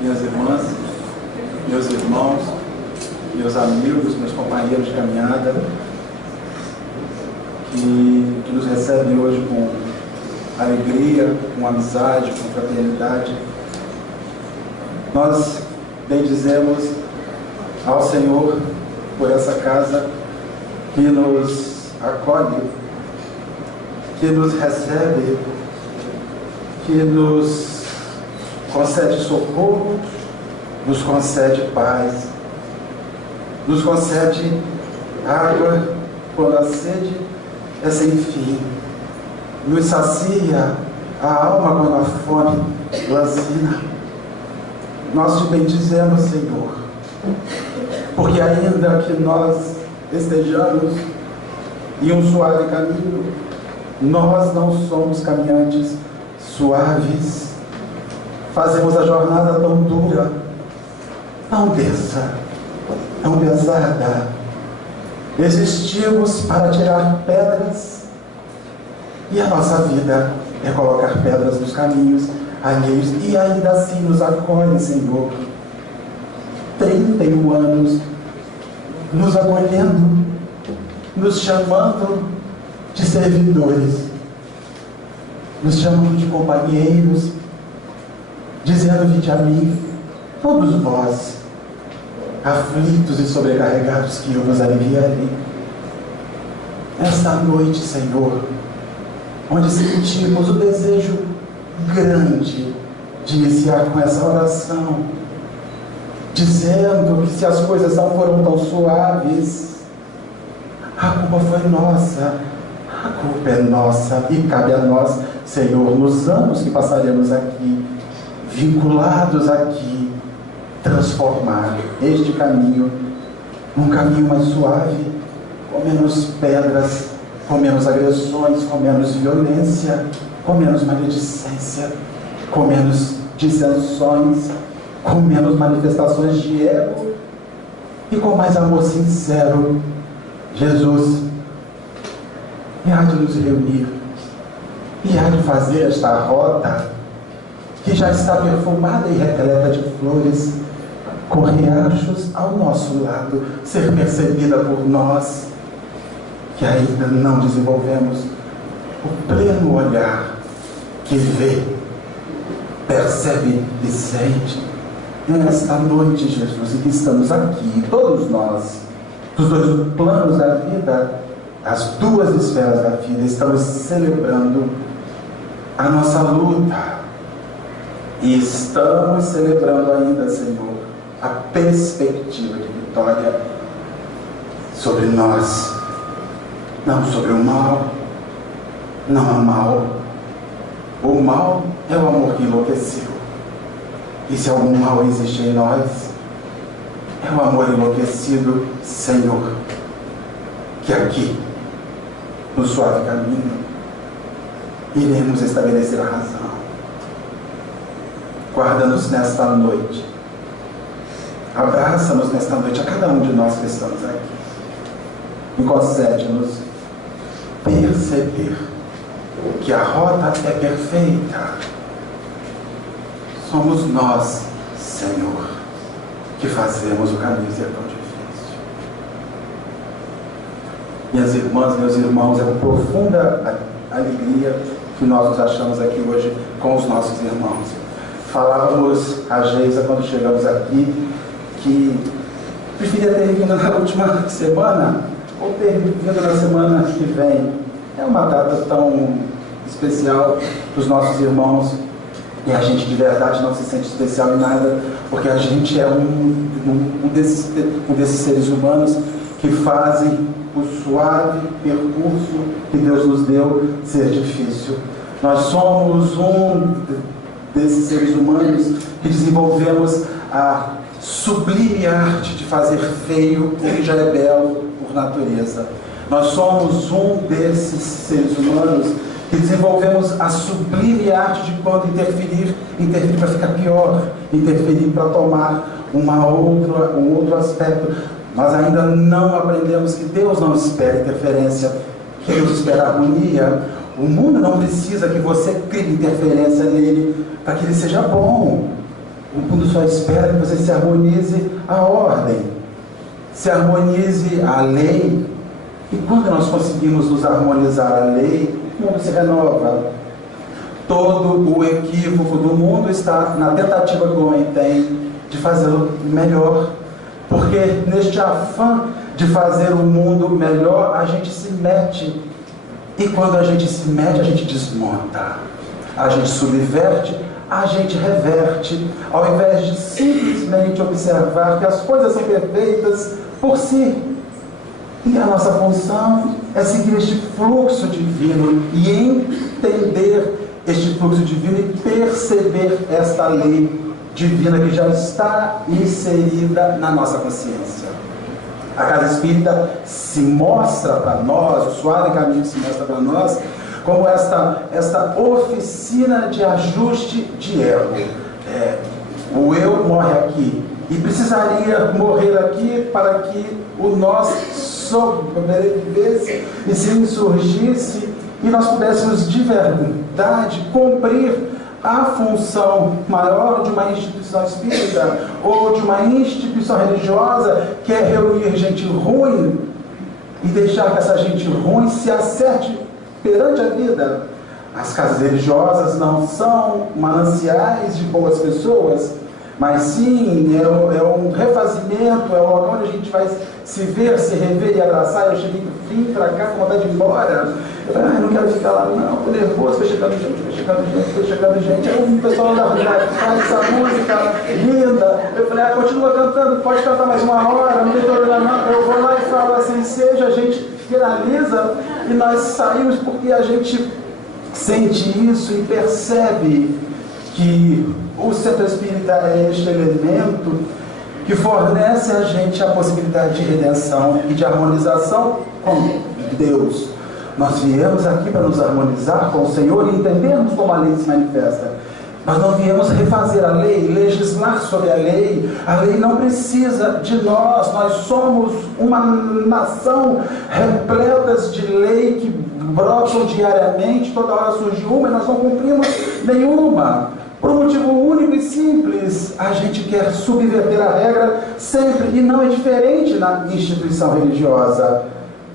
minhas irmãs, meus irmãos, meus amigos, meus companheiros de caminhada, que nos recebem hoje com alegria, com amizade, com fraternidade. Nós bendizemos ao Senhor por essa casa que nos acolhe, que nos recebe, que nos concede socorro, nos concede paz, nos concede água quando a sede é sem fim, nos sacia a alma quando a fome lançina. Nós te bendizemos, Senhor, porque ainda que nós estejamos em um suave caminho, nós não somos caminhantes suaves. Fazemos a jornada tão dura, tão densa, tão pesada. Existimos para tirar pedras, e a nossa vida é colocar pedras nos caminhos alheios, e ainda assim nos acolhe, Senhor. 31 anos nos acolhendo, nos chamando de servidores, nos chamando de companheiros, dizendo: vinde a mim, todos vós, aflitos e sobrecarregados, que eu vos aliviarei. Esta noite, Senhor, onde sentimos o desejo grande de iniciar com essa oração, dizendo que se as coisas não foram tão suaves, a culpa foi nossa, a culpa é nossa, e cabe a nós, Senhor, nos anos que passaremos aqui, vinculados aqui, transformar este caminho num caminho mais suave, com menos pedras, com menos agressões, com menos violência, com menos maledicência, com menos dissensões, com menos manifestações de ego e com mais amor sincero. Jesus, e há de nos reunir, e há de fazer esta rota que já está perfumada e repleta de flores, com riachos ao nosso lado, ser percebida por nós, que ainda não desenvolvemos o pleno olhar que vê, percebe e sente. Nesta noite, Jesus, e que estamos aqui, todos nós, dos dois planos da vida, as duas esferas da vida, estamos celebrando a nossa luta. E estamos celebrando ainda, Senhor, a perspectiva de vitória sobre nós, não sobre o mal. Não há mal. O mal é o amor que enlouqueceu. E se algum mal existe em nós, é o amor enlouquecido, Senhor, que aqui, no suave caminho, iremos estabelecer a razão. Guarda-nos nesta noite, abraça-nos nesta noite, a cada um de nós que estamos aqui, e concede-nos perceber que a rota é perfeita. Somos nós, Senhor, que fazemos o caminho ser tão difícil. Minhas irmãs, meus irmãos, é com profunda alegria que nós nos achamos aqui hoje com os nossos irmãos. Falávamos a Geisa quando chegamos aqui que preferia ter vindo na última semana ou ter vindo na semana que vem. É uma data tão especial para os nossos irmãos, e a gente de verdade não se sente especial em nada, porque a gente é um desses seres humanos que fazem o suave percurso que Deus nos deu ser difícil. Nós somos um desses seres humanos que desenvolvemos a sublime arte de fazer feio o que já é belo por natureza. Nós somos um desses seres humanos que desenvolvemos a sublime arte de, quando interferir para ficar pior, interferir para tomar um outro aspecto. Nós ainda não aprendemos que Deus não espera interferência, que Deus espera harmonia. O mundo não precisa que você crie interferência nele para que ele seja bom. O mundo só espera que você se harmonize à ordem, se harmonize à lei. E quando nós conseguimos nos harmonizar à lei, o mundo se renova. Todo o equívoco do mundo está na tentativa que o homem tem de fazê-lo melhor. Porque neste afã de fazer o mundo melhor, a gente se mete. E quando a gente se mete, a gente desmonta. A gente subverte, a gente reverte. Ao invés de simplesmente observar que as coisas são perfeitas por si. E a nossa função é seguir este fluxo divino e entender este fluxo divino e perceber esta lei divina que já está inserida na nossa consciência. A casa espírita se mostra para nós, o Suave Caminho se mostra para nós, como esta oficina de ajuste de ego. O eu morre aqui e precisaria morrer aqui para que o nós sobrevivesse e se insurgisse e nós pudéssemos de verdade cumprir a função maior de uma instituição espírita ou de uma instituição religiosa, que é reunir gente ruim e deixar que essa gente ruim se acerte perante a vida. As casas religiosas não são mananciais de boas pessoas, mas sim é um refazimento, é um local onde a gente vai se ver, se rever e abraçar. Eu cheguei do fim para cá com vontade de ir embora. Eu falei, não quero ficar lá não, estou nervoso, foi chegando gente. Aí o pessoal faz essa música linda. Eu falei, continua cantando, pode cantar mais uma hora, não tem problema não. Eu vou lá e falo assim, seja, a gente finaliza e nós saímos porque a gente sente isso e percebe que o centro espírita é este elemento que fornece a gente a possibilidade de redenção e de harmonização com Deus. Nós viemos aqui para nos harmonizar com o Senhor e entendermos como a lei se manifesta. Nós não viemos refazer a lei, legislar sobre a lei. A lei não precisa de nós. Nós somos uma nação repletas de lei que brotam diariamente. Toda hora surge uma e nós não cumprimos nenhuma. Por um motivo único e simples, a gente quer subverter a regra sempre, e não é diferente na instituição religiosa.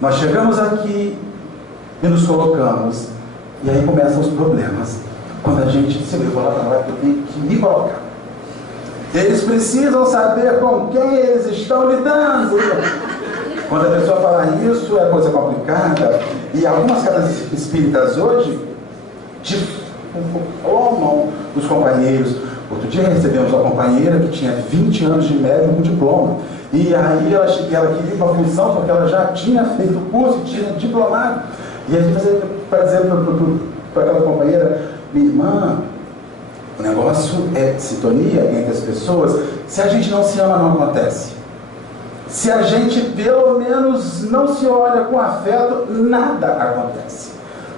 Nós chegamos aqui e nos colocamos, e aí começam os problemas. Quando a gente se vê lá para lá, eu tenho que me colocar. Eles precisam saber com quem eles estão lidando. Quando a pessoa fala isso, é coisa complicada, e algumas casas espíritas hoje formam os companheiros. Outro dia recebemos uma companheira que tinha 20 anos de médium com diploma. E aí ela queria uma função porque ela já tinha feito o curso, tinha diplomado. E a gente vai dizer para aquela companheira, minha irmã, o negócio é sintonia entre as pessoas. Se a gente não se ama, não acontece. Se a gente pelo menos não se olha com afeto, nada acontece.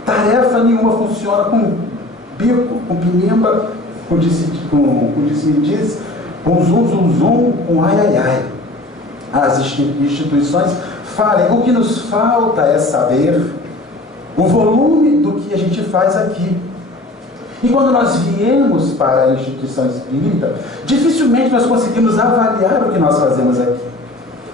Tarefa nenhuma funciona com bico, com pinimba, com disse-me-diz, com zum, com ai. As instituições falem. O que nos falta é saber o volume do que a gente faz aqui. E quando nós viemos para a instituição espírita, dificilmente nós conseguimos avaliar o que nós fazemos aqui.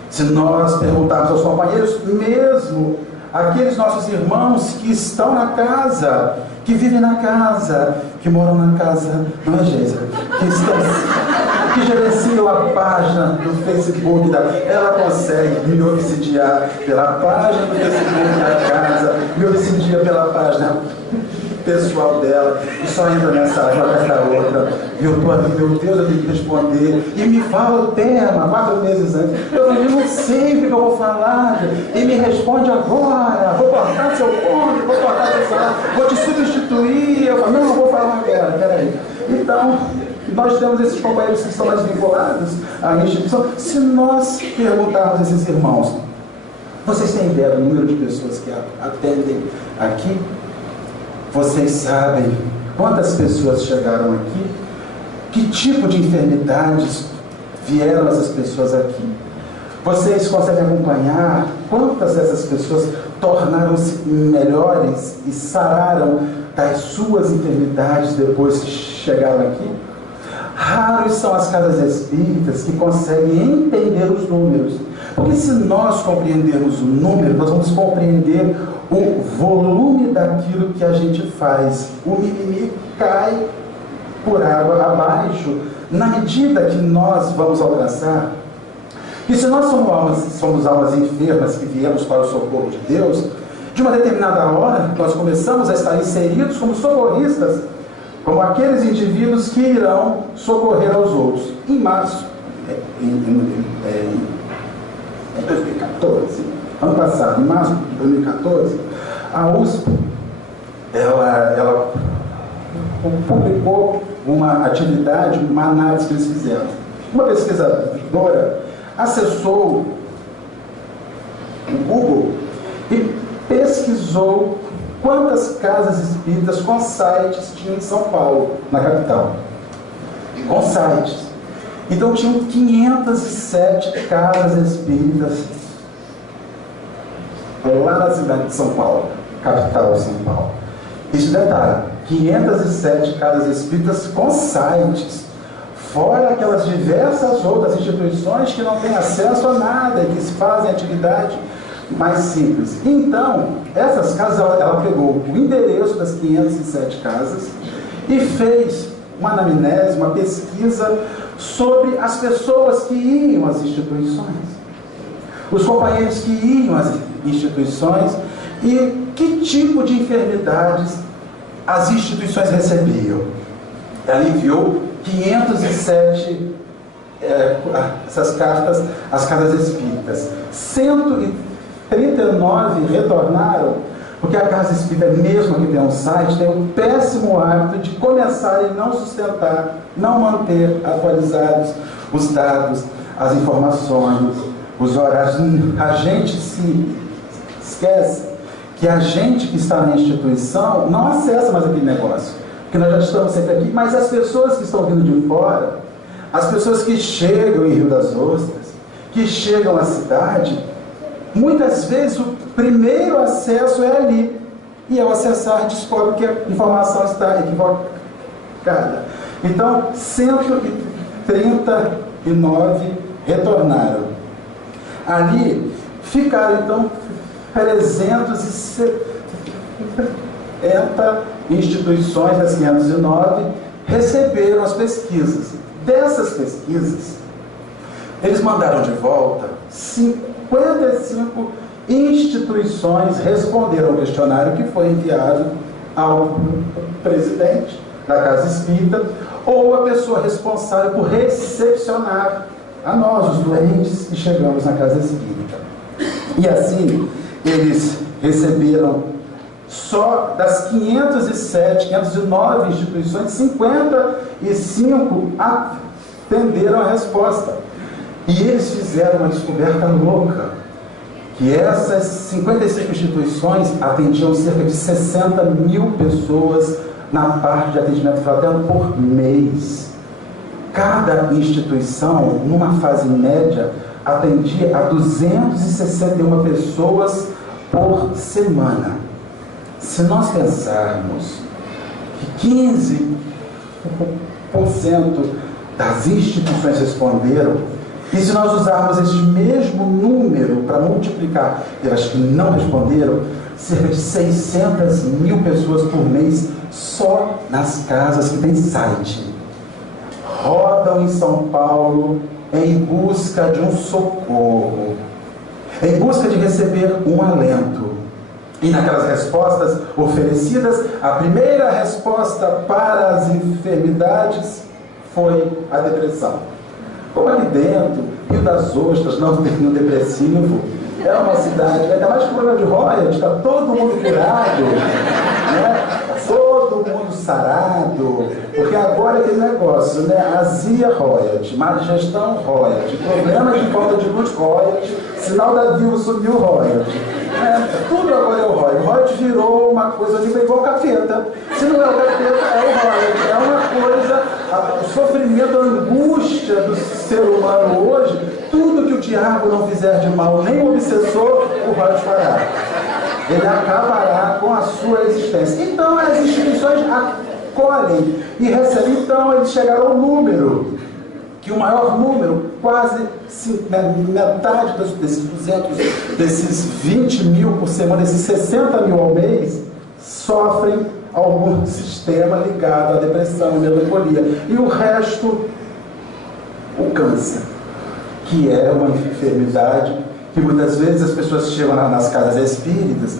Se nós perguntarmos aos companheiros, mesmo aqueles nossos irmãos que estão na casa, que vivem na casa, que moram na casa, não é, Geisa? Que gerenciam a página do Facebook ela consegue me obsidiar pela página do Facebook da casa, me obsidia pela página pessoal dela, e só entra mensagem atrás da outra, e eu estou ali, meu Deus, eu tenho que responder, e me fala o tema 4 meses antes, eu não sei o que eu vou falar, e me responde agora, vou cortar seu ponto, vou cortar seu salário, vou te substituir, eu falo, não vou falar agora, peraí. Então, nós temos esses companheiros que estão mais vinculados à instituição. Se nós perguntarmos a esses irmãos, vocês têm ideia do número de pessoas que atendem aqui? Vocês sabem quantas pessoas chegaram aqui? Que tipo de enfermidades vieram essas pessoas aqui? Vocês conseguem acompanhar quantas dessas pessoas tornaram-se melhores e sararam das suas enfermidades depois que chegaram aqui? Raros são as casas espíritas que conseguem entender os números. Porque se nós compreendermos o número, nós vamos compreender o volume daquilo que a gente faz. O mimimi cai por água abaixo, na medida que nós vamos alcançar. E se nós somos almas enfermas que viemos para o socorro de Deus, de uma determinada hora, nós começamos a estar inseridos como socorristas, como aqueles indivíduos que irão socorrer aos outros. Em março, em 2014, ano passado, em março de 2014, a USP, ela publicou uma atividade, uma análise que eles fizeram. Uma pesquisadora acessou o Google e pesquisou quantas casas espíritas com sites tinham em São Paulo, na capital. Com sites. Então tinham 507 casas espíritas lá na cidade de São Paulo, capital de São Paulo. Este detalhe, 507 casas espíritas com sites, fora aquelas diversas outras instituições que não têm acesso a nada e que se fazem atividade mais simples. Então, essas casas, ela pegou o endereço das 507 casas e fez uma anamnese, uma pesquisa sobre as pessoas que iam às instituições, os companheiros que iam às instituições e que tipo de enfermidades as instituições recebiam. Ela enviou 507 essas cartas às casas espíritas. 139 retornaram, porque a casa espírita, mesmo que tenha um site, tem um péssimo hábito de começar e não sustentar, não manter atualizados os dados, as informações, os horários. A gente se esquece que a gente que está na instituição não acessa mais aquele negócio, porque nós já estamos sempre aqui, mas as pessoas que estão vindo de fora, as pessoas que chegam em Rio das Ostras, que chegam à cidade, muitas vezes o primeiro acesso é ali, e ao acessar descobre que a informação está equivocada. Então, 139 retornaram. Ali ficaram, então, 370 instituições das 509 receberam as pesquisas. Dessas pesquisas, eles mandaram de volta 55 instituições responderam ao questionário que foi enviado ao presidente da Casa Espírita ou a pessoa responsável por recepcionar a nós, os doentes, que chegamos na Casa Espírita. E assim, eles receberam só das 509 instituições, 55 atenderam a resposta. E eles fizeram uma descoberta louca, que essas 55 instituições atendiam cerca de 60 mil pessoas na parte de atendimento fraterno por mês. Cada instituição, numa fase média, atendia a 261 pessoas por semana. Se nós pensarmos que 15% das instituições responderam, e se nós usarmos este mesmo número para multiplicar pelas que não responderam, cerca de 600 mil pessoas por mês só nas casas que têm site rodam em São Paulo em busca de um socorro, em busca de receber um alento. E naquelas respostas oferecidas, a primeira resposta para as enfermidades foi a depressão. Como aqui dentro, Rio das Ostras não tem nenhum depressivo, é uma cidade, ainda mais com problema de royalties, está todo mundo curado, né? Todo mundo sarado, porque agora é aquele negócio, né? Azia royalty, má digestão royalty, problemas de falta de luz royalty, sinal da viúva subiu royalty. Tudo agora é o royalty. O royalty virou uma coisa ali igual o capeta. Se não é o capeta, é o royalty. É uma coisa, o sofrimento, a angústia do ser humano hoje, tudo que o diabo não fizer de mal, nem o obsessor, o royalty fará. Ele acabará com a sua existência. Então as instituições acolhem E recebem, então, eles chegaram ao número, que o maior número, quase metade desses 200, desses 20 mil por semana, desses 60 mil ao mês, sofrem algum sistema ligado à depressão, à melancolia. E o resto, o câncer, que é uma enfermidade que muitas vezes as pessoas chegam nas casas espíritas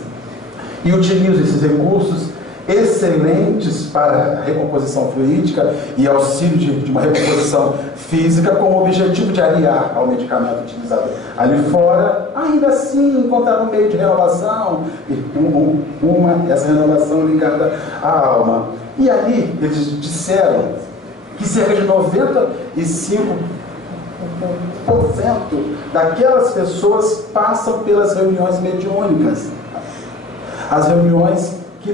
e utilizam esses recursos excelentes para a recomposição fluídica e auxílio de uma recomposição física, com o objetivo de aliar ao medicamento utilizado ali fora, ainda assim encontrar um meio de renovação, essa renovação ligada à alma. E ali eles disseram que cerca de 95% daquelas pessoas passam pelas reuniões mediúnicas. As reuniões que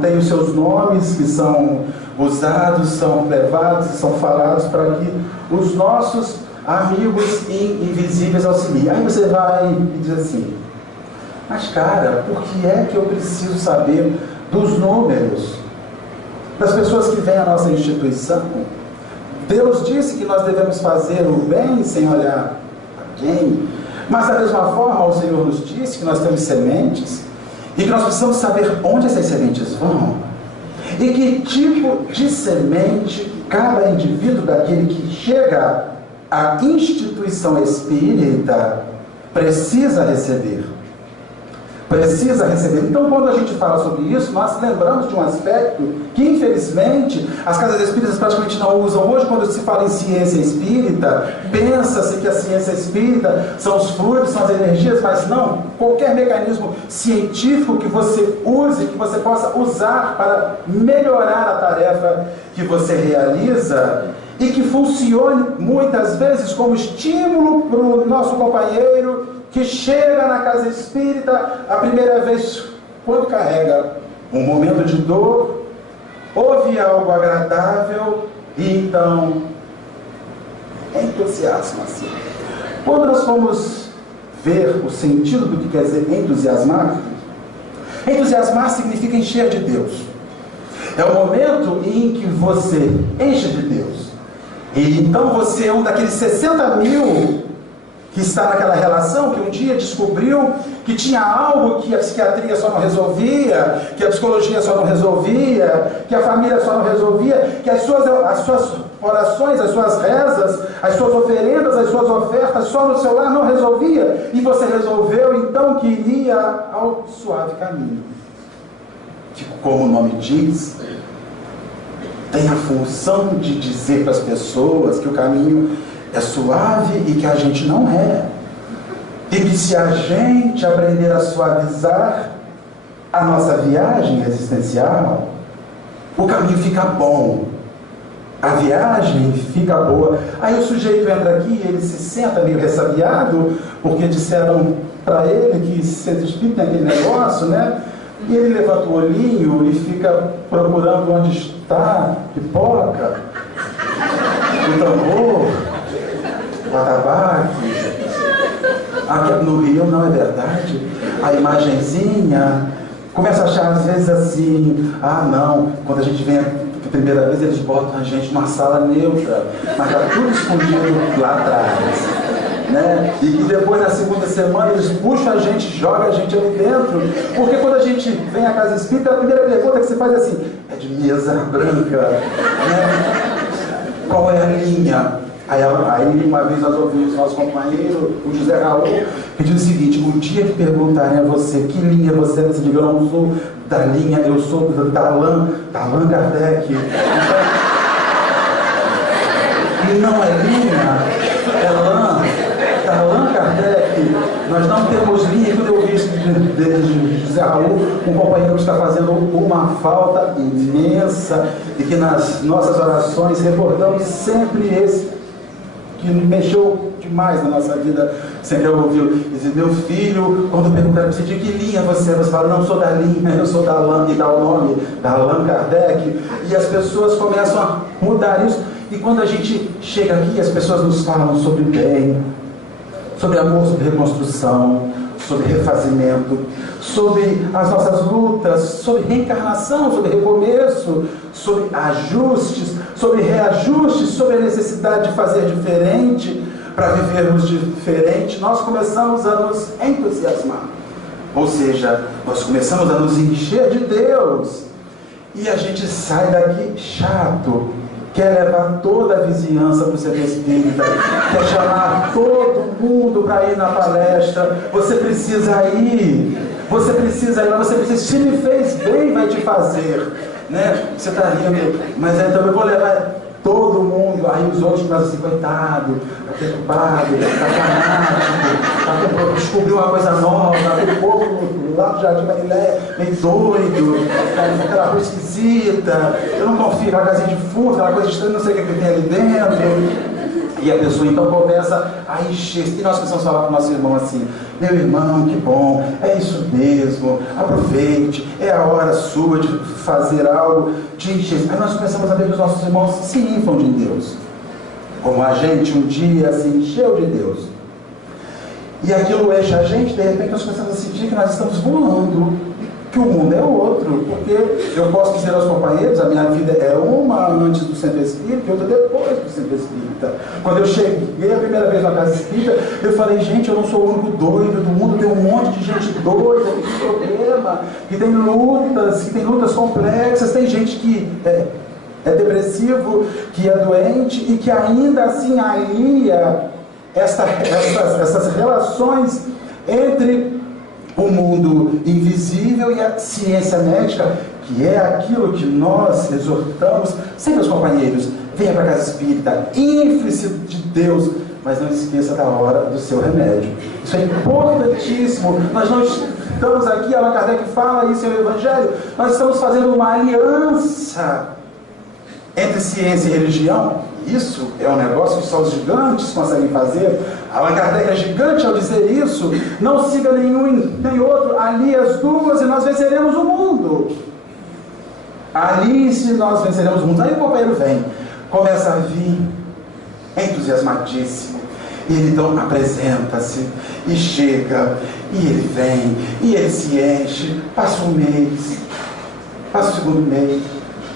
têm os seus nomes, que são usados, são levados, são falados para que os nossos amigos invisíveis auxiliem. Aí você vai e diz assim: mas cara, por que é que eu preciso saber dos números das pessoas que vêm à nossa instituição? Deus disse que nós devemos fazer o bem sem olhar a quem, mas da mesma forma o Senhor nos disse que nós temos sementes e que nós precisamos saber onde essas sementes vão e que tipo de semente cada indivíduo daquele que chega à instituição espírita precisa receber. Então, quando a gente fala sobre isso, nós lembramos de um aspecto que, infelizmente, as casas espíritas praticamente não usam. Hoje, quando se fala em ciência espírita, pensa-se que a ciência espírita são os fluidos, são as energias, mas não. Qualquer mecanismo científico que você use, que você possa usar para melhorar a tarefa que você realiza e que funcione muitas vezes como estímulo para o nosso companheiro que chega na casa espírita a primeira vez, quando carrega um momento de dor, ouve algo agradável e então entusiasma-se. Quando nós vamos ver o sentido do que quer dizer entusiasmar, entusiasmar significa encher de Deus. É o momento em que você enche de Deus. E então você é um daqueles 60 mil que está naquela relação, que um dia descobriu que tinha algo que a psiquiatria só não resolvia, que a psicologia só não resolvia, que a família só não resolvia, que as suas orações, as suas rezas, as suas oferendas, as suas ofertas só no seu lar não resolvia, e você resolveu então que iria ao suave caminho, que, como o nome diz, tem a função de dizer para as pessoas que o caminho é suave e que a gente não é. E que se a gente aprender a suavizar a nossa viagem existencial, o caminho fica bom. A viagem fica boa. Aí o sujeito entra aqui e ele se senta meio ressabiado, porque disseram para ele que centro espírita tem aquele negócio, né? E ele levanta o olhinho e fica procurando onde está a pipoca, o tambor, o atabaque. Aqui no Rio não é verdade. A imagenzinha começa a achar às vezes assim: ah não, quando a gente vem aqui a primeira vez eles botam a gente numa sala neutra, mas está tudo escondido lá atrás, né? E depois na segunda semana eles puxam a gente, jogam a gente ali dentro, porque quando a gente vem à casa espírita, a primeira pergunta que você faz é assim: é de mesa branca, né? Qual é a linha? Aí uma vez nós ouvimos nosso companheiro, o José Raul, que diz o seguinte: o dia que perguntarem a você que linha você é, você diga: eu não sou da linha, eu sou da Allan Kardec. E não é linha, é Allan Kardec. Nós não temos linha. Quando eu vi isso de José Raul, um companheiro que está fazendo uma falta imensa, e que nas nossas orações recordamos sempre esse que mexeu demais na nossa vida, sempre ouviu dizer: meu filho, quando perguntaram você de que linha você fala: não sou da linha, eu sou da Allan, e dá o nome, da Allan Kardec. E as pessoas começam a mudar isso, e quando a gente chega aqui, as pessoas nos falam sobre bem, sobre amor, sobre reconstrução, sobre refazimento, sobre as nossas lutas, sobre reencarnação, sobre recomeço, sobre ajustes, sobre reajustes, sobre a necessidade de fazer diferente para vivermos diferente, nós começamos a nos entusiasmar. Ou seja, nós começamos a nos encher de Deus e a gente sai daqui chato, quer levar toda a vizinhança para o centro espírita, quer chamar todo mundo para ir na palestra. Você precisa ir, mas você precisa, se me fez bem, vai te fazer, né? Você está rindo, mas então eu vou levar todo mundo. Aí os outros começam assim, coitado, está perturbado, está fanático, descobriu uma coisa nova, o povo lá do Jardim Marileia, meio doido, aquela coisa esquisita, eu não confio, aquela casinha de fundo, aquela coisa estranha, não sei o que tem ali dentro. E a pessoa então começa a encher. E nós precisamos falar para o nosso irmão assim: meu irmão, que bom, é isso mesmo, aproveite, é a hora sua de fazer algo, de encher. Aí nós começamos a ver que os nossos irmãos se inflam de Deus, como a gente um dia se encheu de Deus. E aquilo enche a gente, de repente nós começamos a sentir que nós estamos voando, que o mundo é outro, porque eu posso dizer aos companheiros, a minha vida era uma antes do centro espírita e outra depois do centro espírita. Quando eu cheguei a primeira vez na casa espírita, eu falei, gente, eu não sou o único doido do mundo, tem um monte de gente doida, que tem problema, que tem lutas complexas, tem gente que é depressivo, que é doente e que ainda assim alia essas relações entre o mundo invisível e a ciência médica, que é aquilo que nós exortamos sempre aos companheiros: venha para a casa espírita, infle-se de Deus, mas não esqueça da hora do seu remédio. Isso é importantíssimo. Nós não estamos aqui, Allan Kardec fala isso no Evangelho, nós estamos fazendo uma aliança entre ciência e religião. Isso é um negócio que só os gigantes conseguem fazer. Allan Kardec é gigante ao dizer isso. Não siga nenhum nem outro, alie as duas e nós venceremos o mundo. Alie-se, nós venceremos o mundo. Aí o companheiro vem, começa a vir entusiasmadíssimo, e ele então apresenta-se e chega, e ele vem, e ele se enche. Passa um mês, passa o segundo mês,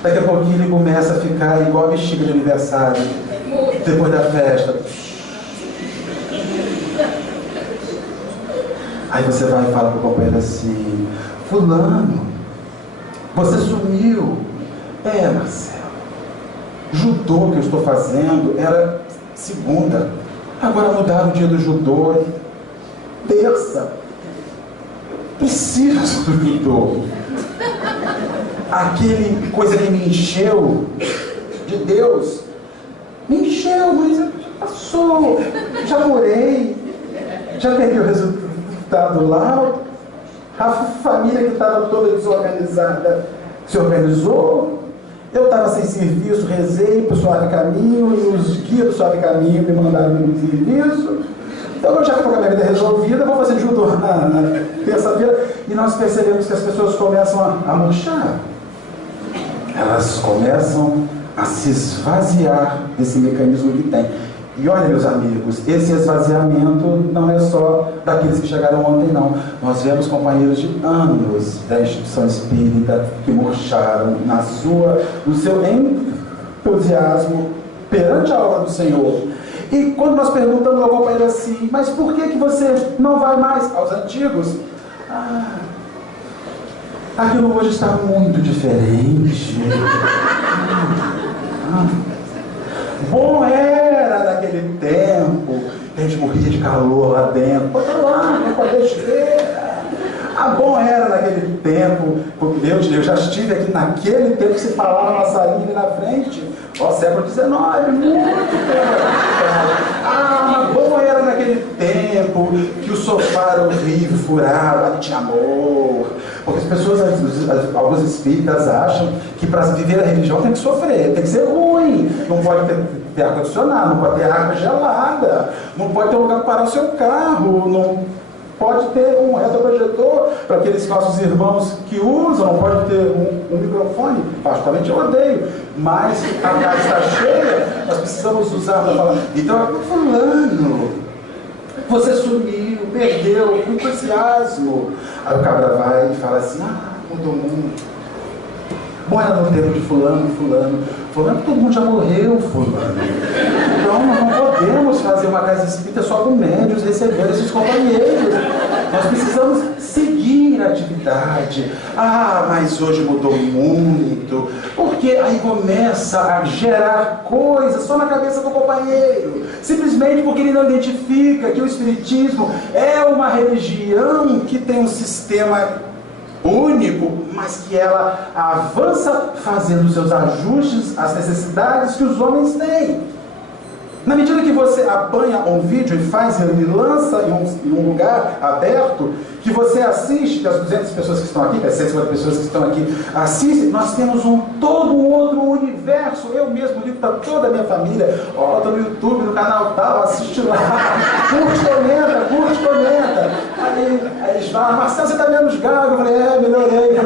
daqui a pouquinho ele começa a ficar igual a bexiga de aniversário, depois da festa. Aí você vai e fala para o companheiro assim: fulano, você sumiu. Marcelo, judô que eu estou fazendo era segunda, agora mudaram o dia do judô, terça. Preciso do judô. Aquele coisa que me encheu de Deus, me encheu, mas já passou, já morei, já peguei o resultado lá. A família que estava toda desorganizada se organizou. Eu estava sem serviço, rezei para o Suave Caminho, e os guias do Suave Caminho me mandaram no serviço. Então eu já estou com a minha vida resolvida, vou fazer judô na terça-feira. E nós percebemos que as pessoas começam a murchar. Elas começam a se esvaziar desse mecanismo que tem. E olha, meus amigos, esse esvaziamento não é só daqueles que chegaram ontem, não. Nós vemos companheiros de anos da instituição espírita que murcharam no seu entusiasmo perante a obra do Senhor. E quando nós perguntamos ao companheiro assim: mas por que você não vai mais aos antigos? Aquilo hoje está muito diferente. Bom era naquele tempo, a gente morria de calor lá dentro. Bota lá, não pode deixar. Bom era naquele tempo, eu já estive aqui naquele tempo que se falava na salinha ali na frente. Século XIX, muito tempo. Bom era naquele tempo que o sofá era horrível, furado, ali tinha amor. Porque as pessoas, alguns espíritas acham que para viver a religião tem que sofrer, tem que ser ruim. Não pode ter ar-condicionado, não pode ter água gelada, não pode ter lugar para parar o seu carro, não pode ter um retroprojetor para aqueles nossos irmãos que usam, não pode ter um microfone. Particularmente eu odeio, mas a casa está cheia, nós precisamos usar para falar. Então, fulano, Você sumiu, perdeu o entusiasmo. Aí o cabra vai e fala assim, mudou muito. Bora no tempo de fulano, todo mundo já morreu, fulano. Então nós não podemos fazer uma casa espírita só com médios recebendo esses companheiros. Nós precisamos seguir a atividade. Mas hoje mudou muito. Porque aí começa a gerar coisas só na cabeça do companheiro. Simplesmente porque ele não identifica que o Espiritismo é uma religião que tem um sistema único, mas que ela avança fazendo seus ajustes às necessidades que os homens têm. Na medida que você apanha um vídeo e faz ele lança em um lugar aberto, que você assiste, que as 200 pessoas que estão aqui, as 150 pessoas que estão aqui assistem, nós temos todo um outro universo. Eu mesmo digo para toda a minha família, estou no YouTube, no canal tal, assiste lá, curte, comenta. Aí eles falam, Marcelo, você está menos gago? Eu falei, melhorei.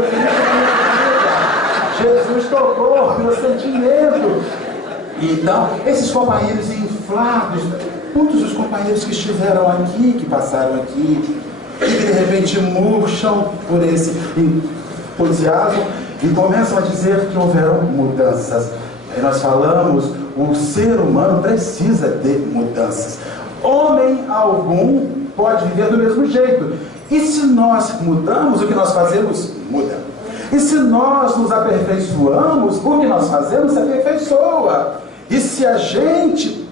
Jesus tocou meu sentimento. Então, esses companheiros inflados, muitos dos companheiros que estiveram aqui, que passaram aqui, e de repente murcham por esse entusiasmo e começam a dizer que houveram mudanças. Aí nós falamos, o ser humano precisa de mudanças. Homem algum pode viver do mesmo jeito. E se nós mudamos, o que nós fazemos muda. E se nós nos aperfeiçoamos, o que nós fazemos se aperfeiçoa. E se a gente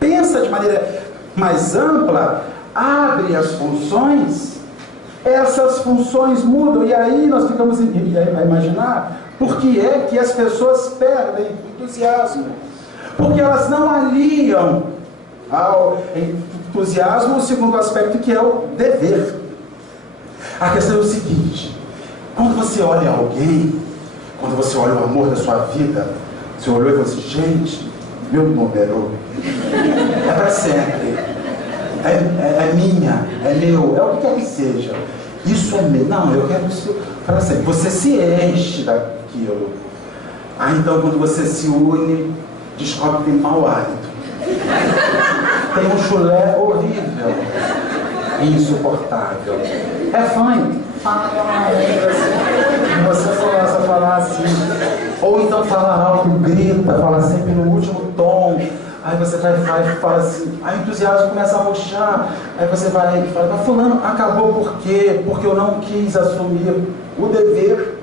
pensa de maneira mais ampla, abre as funções, essas funções mudam. E aí nós ficamos a imaginar por que é que as pessoas perdem o entusiasmo. Porque elas não aliam ao entusiasmo o segundo aspecto, que é o dever. A questão é o seguinte: quando você olha alguém, quando você olha o amor da sua vida, você olhou e falou assim, gente, meu número é para sempre, é minha, é meu, é o que quer que seja, isso é meu, não, eu quero isso para sempre. Você se enche daquilo. Então quando você se une, descobre que tem mau hálito, tem um chulé horrível, insuportável, é fã. Você começa a falar assim, ou então fala alto, grita, fala sempre no último tom. Aí você vai e fala assim, aí o entusiasmo começa a murchar. Aí você vai e fala, mas fulano acabou por quê? Porque eu não quis assumir o dever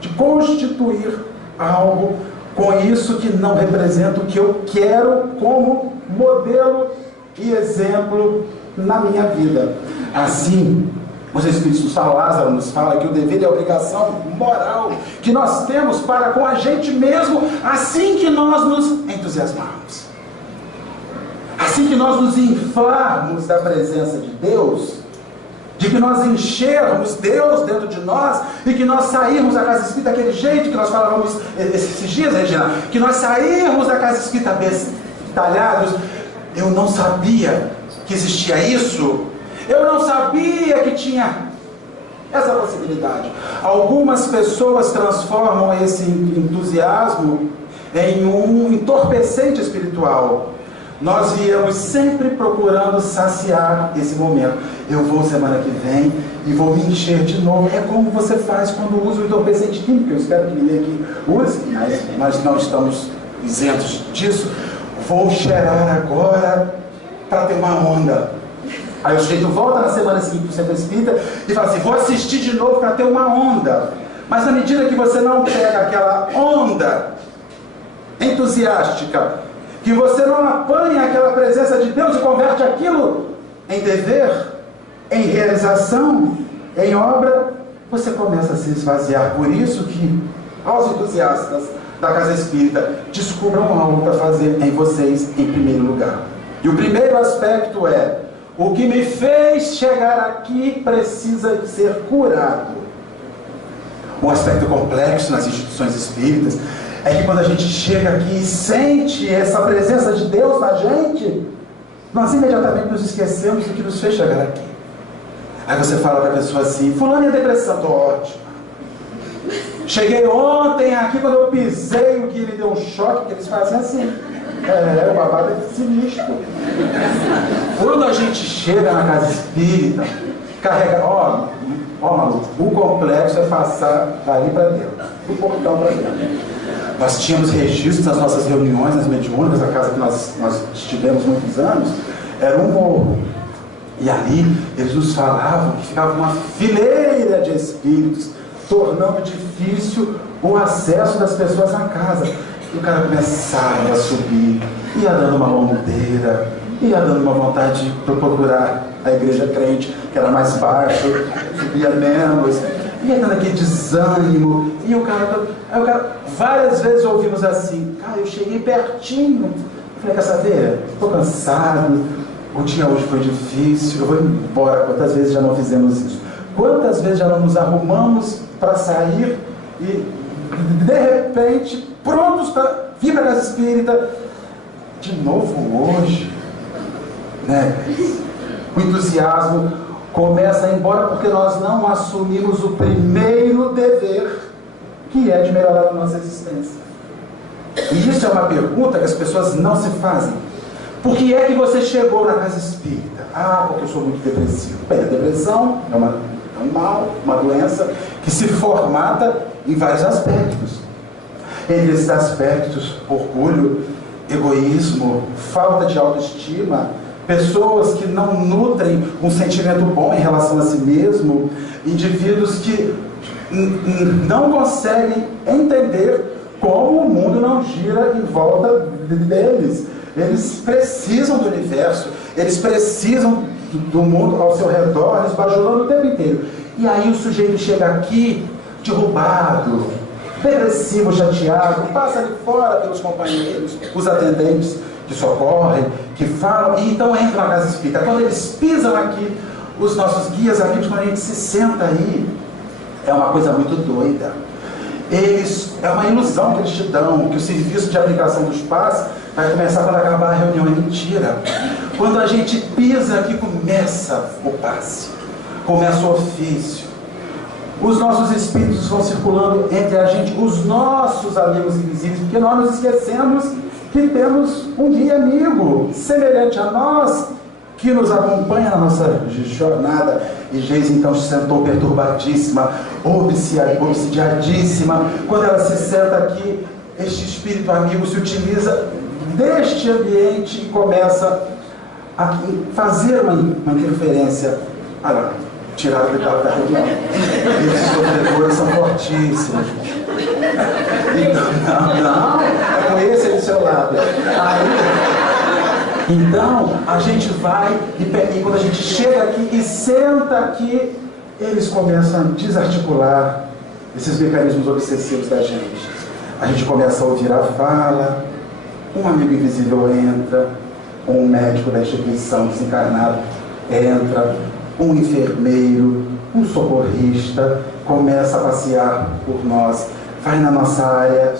de constituir algo com isso que não representa o que eu quero como modelo e exemplo na minha vida. Assim, os Espíritos nos falam, Lázaro nos fala que o dever é a obrigação moral que nós temos para com a gente mesmo, assim que nós nos entusiasmarmos, assim que nós nos inflarmos da presença de Deus, de que nós enchermos Deus dentro de nós e que nós sairmos da casa espírita daquele jeito que nós falávamos esses dias, Regina, que nós sairmos da casa espírita bestalhados. Eu não sabia que existia isso. Eu não sabia que tinha essa possibilidade. Algumas pessoas transformam esse entusiasmo em um entorpecente espiritual. Nós viemos sempre procurando saciar esse momento. Eu vou semana que vem e vou me encher de novo. É como você faz quando usa o entorpecente químico. Eu espero que ninguém aqui use, mas nós não estamos isentos disso. Vou cheirar agora para ter uma onda. Aí o sujeito volta na semana seguinte para o centro espírita e fala assim, vou assistir de novo para ter uma onda. Mas na medida que você não pega aquela onda entusiástica, que você não apanha aquela presença de Deus e converte aquilo em dever, em realização, em obra, você começa a se esvaziar. Por isso que aos entusiastas da casa espírita, descubram algo para fazer em vocês em primeiro lugar. E o primeiro aspecto é: o que me fez chegar aqui precisa ser curado. Um aspecto complexo nas instituições espíritas é que quando a gente chega aqui e sente essa presença de Deus na gente, nós imediatamente nos esquecemos do que nos fez chegar aqui. Aí você fala para a pessoa assim, fulano, e a depressão? Tô ótimo. Cheguei ontem aqui, quando eu pisei, o que ele deu um choque, que eles fazem assim. O babado é sinistro. Quando a gente chega na casa espírita, carrega, ó maluco, o complexo é passar dali para dentro, do portão para dentro. Nós tínhamos registros das nossas reuniões nas mediúnicas, a casa que nós estivemos muitos anos, era um morro. E ali eles nos falavam que ficava uma fileira de espíritos, tornando difícil o acesso das pessoas à casa. E o cara começava a subir, ia dando uma lombeira, ia dando uma vontade de procurar a igreja crente, que era mais baixo, subia menos, ia dando aquele desânimo. E o cara, várias vezes ouvimos assim, cara, eu cheguei pertinho. Eu falei, quer saber? Estou cansado, o dia hoje foi difícil, eu vou embora. Quantas vezes já não fizemos isso? Quantas vezes já não nos arrumamos para sair e, de repente, prontos para vir para a casa espírita? De novo hoje, né? O entusiasmo começa a ir embora porque nós não assumimos o primeiro dever, que é de melhorar a nossa existência. E isso é uma pergunta que as pessoas não se fazem. Por que é que você chegou na casa espírita? Ah, porque eu sou muito depressivo. Bem, a depressão é um mal, uma doença que se formata em vários aspectos. Entre esses aspectos, orgulho, egoísmo, falta de autoestima, pessoas que não nutrem um sentimento bom em relação a si mesmo, indivíduos que não conseguem entender como o mundo não gira em volta deles. Eles precisam do universo, eles precisam do mundo ao seu redor, eles bajulando o tempo inteiro. E aí o sujeito chega aqui, derrubado, depressivo, chateado, passa ali fora pelos companheiros, os atendentes que socorrem, que falam, e então entra na casa espírita. Quando eles pisam aqui, os nossos guias amigos, quando a gente se senta aí, é uma coisa muito doida. É uma ilusão que eles te dão, que o serviço de aplicação dos passes vai começar quando acabar a reunião. É mentira. Quando a gente pisa aqui, começa o passe, começa o ofício. Os nossos espíritos vão circulando entre a gente, os nossos amigos invisíveis, porque nós nos esquecemos que temos um guia amigo semelhante a nós, que nos acompanha na nossa jornada. E Geise então se sentou perturbadíssima, obsidiadíssima. Quando ela se senta aqui, este espírito amigo se utiliza deste ambiente e começa a fazer uma interferência. Olha lá, tiraram o da reunião. Esses sofredores são fortíssimos. Então, não, é com esse aí do seu lado. Então, a gente vai e quando a gente chega aqui e senta aqui, eles começam a desarticular esses mecanismos obsessivos da gente. A gente começa a ouvir a fala, um amigo invisível entra, um médico da instituição desencarnado entra, um enfermeiro, um socorrista, começa a passear por nós, vai na nossa área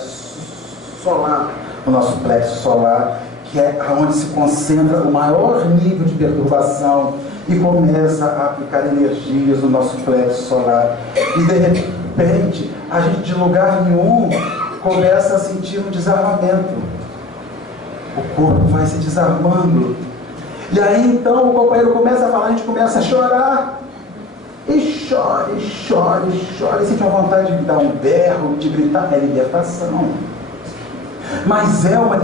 solar, no nosso plexo solar, que é onde se concentra o maior nível de perturbação, e começa a aplicar energias no nosso plexo solar. E de repente, a gente de lugar nenhum começa a sentir um desarmamento. O corpo vai se desarmando. E aí então o companheiro começa a falar, a gente começa a chorar. E chora, e chora, e chora. E sente uma vontade de dar um berro, de gritar. É libertação. Mas é uma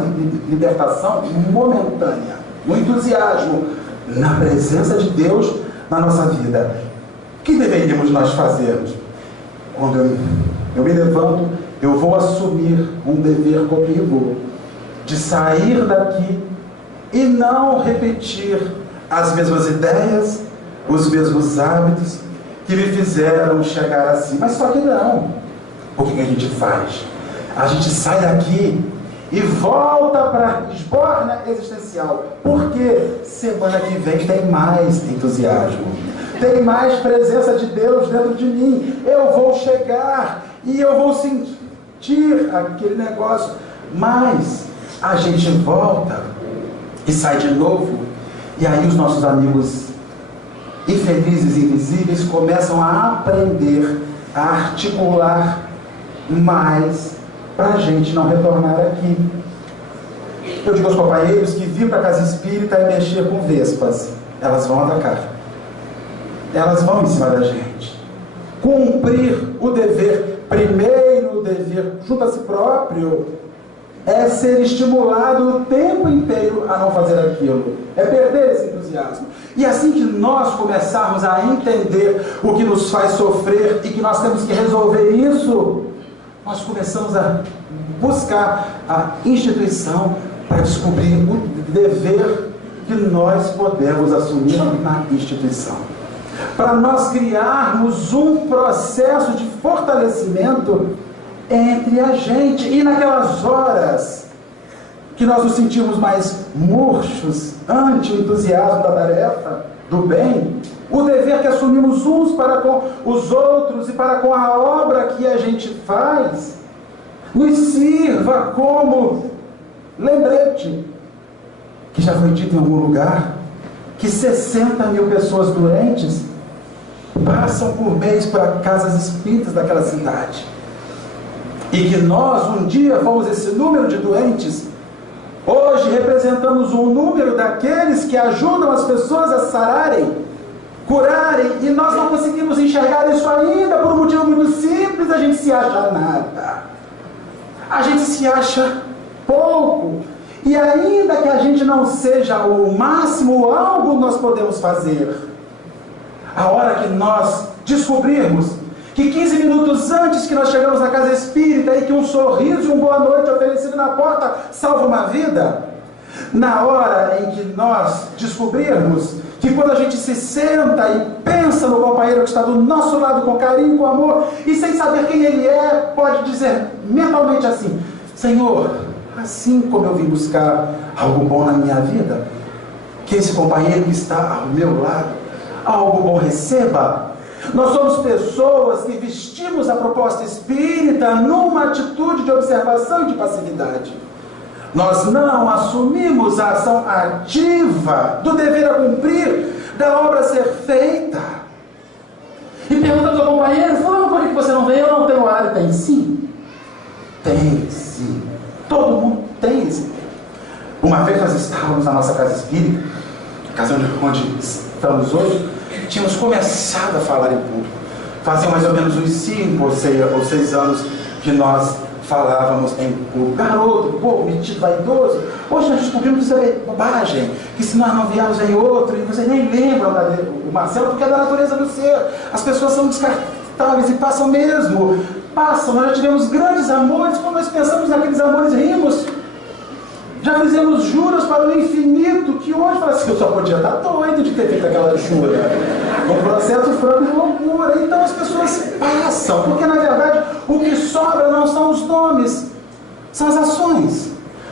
libertação momentânea, um entusiasmo na presença de Deus na nossa vida. O que deveríamos nós fazermos? Quando eu me levanto, eu vou assumir um dever comigo de sair daqui e não repetir as mesmas ideias, os mesmos hábitos que me fizeram chegar assim. Mas só que não. O que a gente faz? A gente sai daqui e volta para a esborna existencial. Porque semana que vem tem mais entusiasmo, tem mais presença de Deus dentro de mim. Eu vou chegar e eu vou sentir aquele negócio. Mas a gente volta e sai de novo. E aí os nossos amigos infelizes e invisíveis começam a aprender a articular mais para a gente não retornar aqui. Eu digo aos companheiros que vir para a casa espírita e mexer com vespas. Elas vão atacar. Elas vão em cima da gente. Cumprir o dever, primeiro o dever junto a si próprio, é ser estimulado o tempo inteiro a não fazer aquilo. É perder esse entusiasmo. E assim que nós começarmos a entender o que nos faz sofrer e que nós temos que resolver isso, nós começamos a buscar a instituição para descobrir o dever que nós podemos assumir na instituição. Para nós criarmos um processo de fortalecimento entre a gente. E naquelas horas que nós nos sentimos mais murchos ante o entusiasmo da tarefa, do bem, o dever que assumimos uns para com os outros e para com a obra que a gente faz, nos sirva como lembrete, que já foi dito em algum lugar, que 60 mil pessoas doentes passam por mês por casas espíritas daquela cidade. E que nós um dia fomos esse número de doentes. Hoje representamos um número daqueles que ajudam as pessoas a sararem, curarem, e nós não conseguimos enxergar isso ainda por um motivo muito simples: a gente se acha nada. A gente se acha pouco. E ainda que a gente não seja o máximo, algo nós podemos fazer. A hora que nós descobrirmos que 15 minutos antes que nós chegamos na casa espírita e que um sorriso e um boa noite oferecido na porta salva uma vida, na hora em que nós descobrirmos que quando a gente se senta e pensa no companheiro que está do nosso lado com carinho, com amor, e sem saber quem ele é, pode dizer mentalmente assim: Senhor, assim como eu vim buscar algo bom na minha vida, que esse companheiro que está ao meu lado, algo bom receba. Nós somos pessoas que vestimos a proposta espírita numa atitude de observação e de passividade. Nós não assumimos a ação ativa do dever a cumprir, da obra a ser feita. E perguntamos ao companheiro: fulano, por que você não veio? Eu não tenho horário. Tem sim. Tem sim. Todo mundo tem esse tempo. Uma vez nós estávamos na nossa casa espírita, casa onde estamos hoje, tínhamos começado a falar em público. Fazia mais ou menos uns 5 ou 6 anos que nós falávamos em público. Garoto, pouco, metido, vaidoso. Hoje nós descobrimos que isso é bobagem, que se nós não viermos em outro, e vocês nem lembram o Marcelo, porque é da natureza do ser. As pessoas são descartáveis e passam mesmo. Passam, nós já tivemos grandes amores, quando nós pensamos naqueles amores, rimos. Já fizemos juras para o infinito, que hoje fala assim: eu só podia estar doido de ter feito aquela jura. Um processo franco de loucura. Então as pessoas passam, porque na verdade o que sobra não são os nomes, são as ações.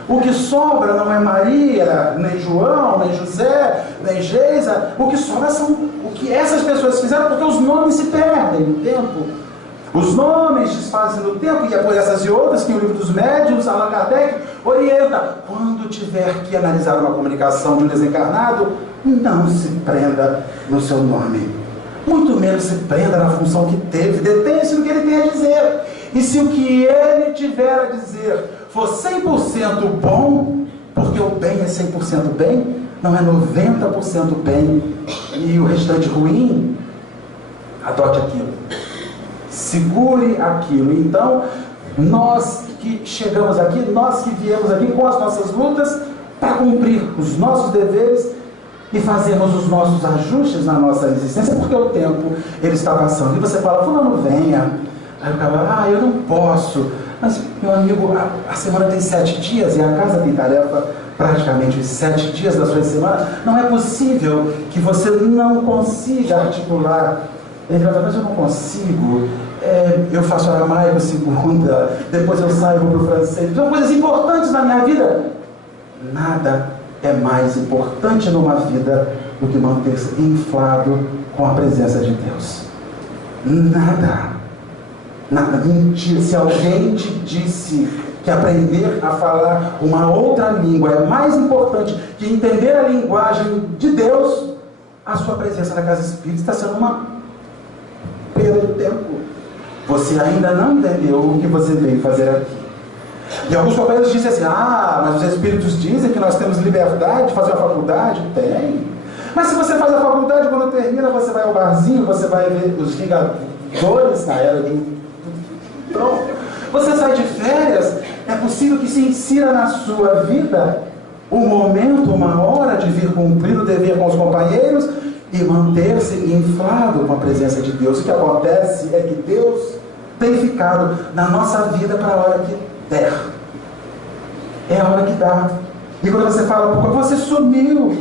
O que sobra não é Maria, nem João, nem José, nem Geisa. O que sobra são o que essas pessoas fizeram, porque os nomes se perdem no tempo. Os nomes desfazem no tempo, e é por essas e outras que o livro dos médiuns, Allan Kardec, orienta: quando tiver que analisar uma comunicação de um desencarnado, não se prenda no seu nome, muito menos se prenda na função que teve. Detenha-se no que ele tem a dizer, e se o que ele tiver a dizer for 100% bom, porque o bem é 100% bem, não é 90% bem e o restante ruim, adote aquilo, segure aquilo. Então, nós que chegamos aqui, nós que viemos aqui com as nossas lutas para cumprir os nossos deveres e fazermos os nossos ajustes na nossa existência, porque o tempo ele está passando. E você fala: fulano, venha. Aí o cara: eu não posso. Mas, meu amigo, a semana tem 7 dias e a casa tem tarefa praticamente os 7 dias da sua semana. Não é possível que você não consiga articular. Ele vai falar: mas eu não consigo. Eu faço aramaico segunda, depois eu saio para o francês. São coisas importantes na minha vida. Nada é mais importante numa vida do que manter-se inflado com a presença de Deus. Nada. Mentira. Se alguém te disse que aprender a falar uma outra língua é mais importante que entender a linguagem de Deus, a sua presença na casa espírita está sendo uma perda de tempo. Você ainda não entendeu o que você veio fazer aqui. E alguns companheiros dizem assim, mas os Espíritos dizem que nós temos liberdade de fazer a faculdade. Tem. Mas se você faz a faculdade, quando termina, você vai ao barzinho, você vai ver os Vingadores na era de Ultron. Você sai de férias, é possível que se insira na sua vida um momento, uma hora de vir cumprir o dever com os companheiros e manter-se inflado com a presença de Deus. O que acontece é que Deus tem ficado na nossa vida para a hora que der. É a hora que dá. E quando você fala, você sumiu.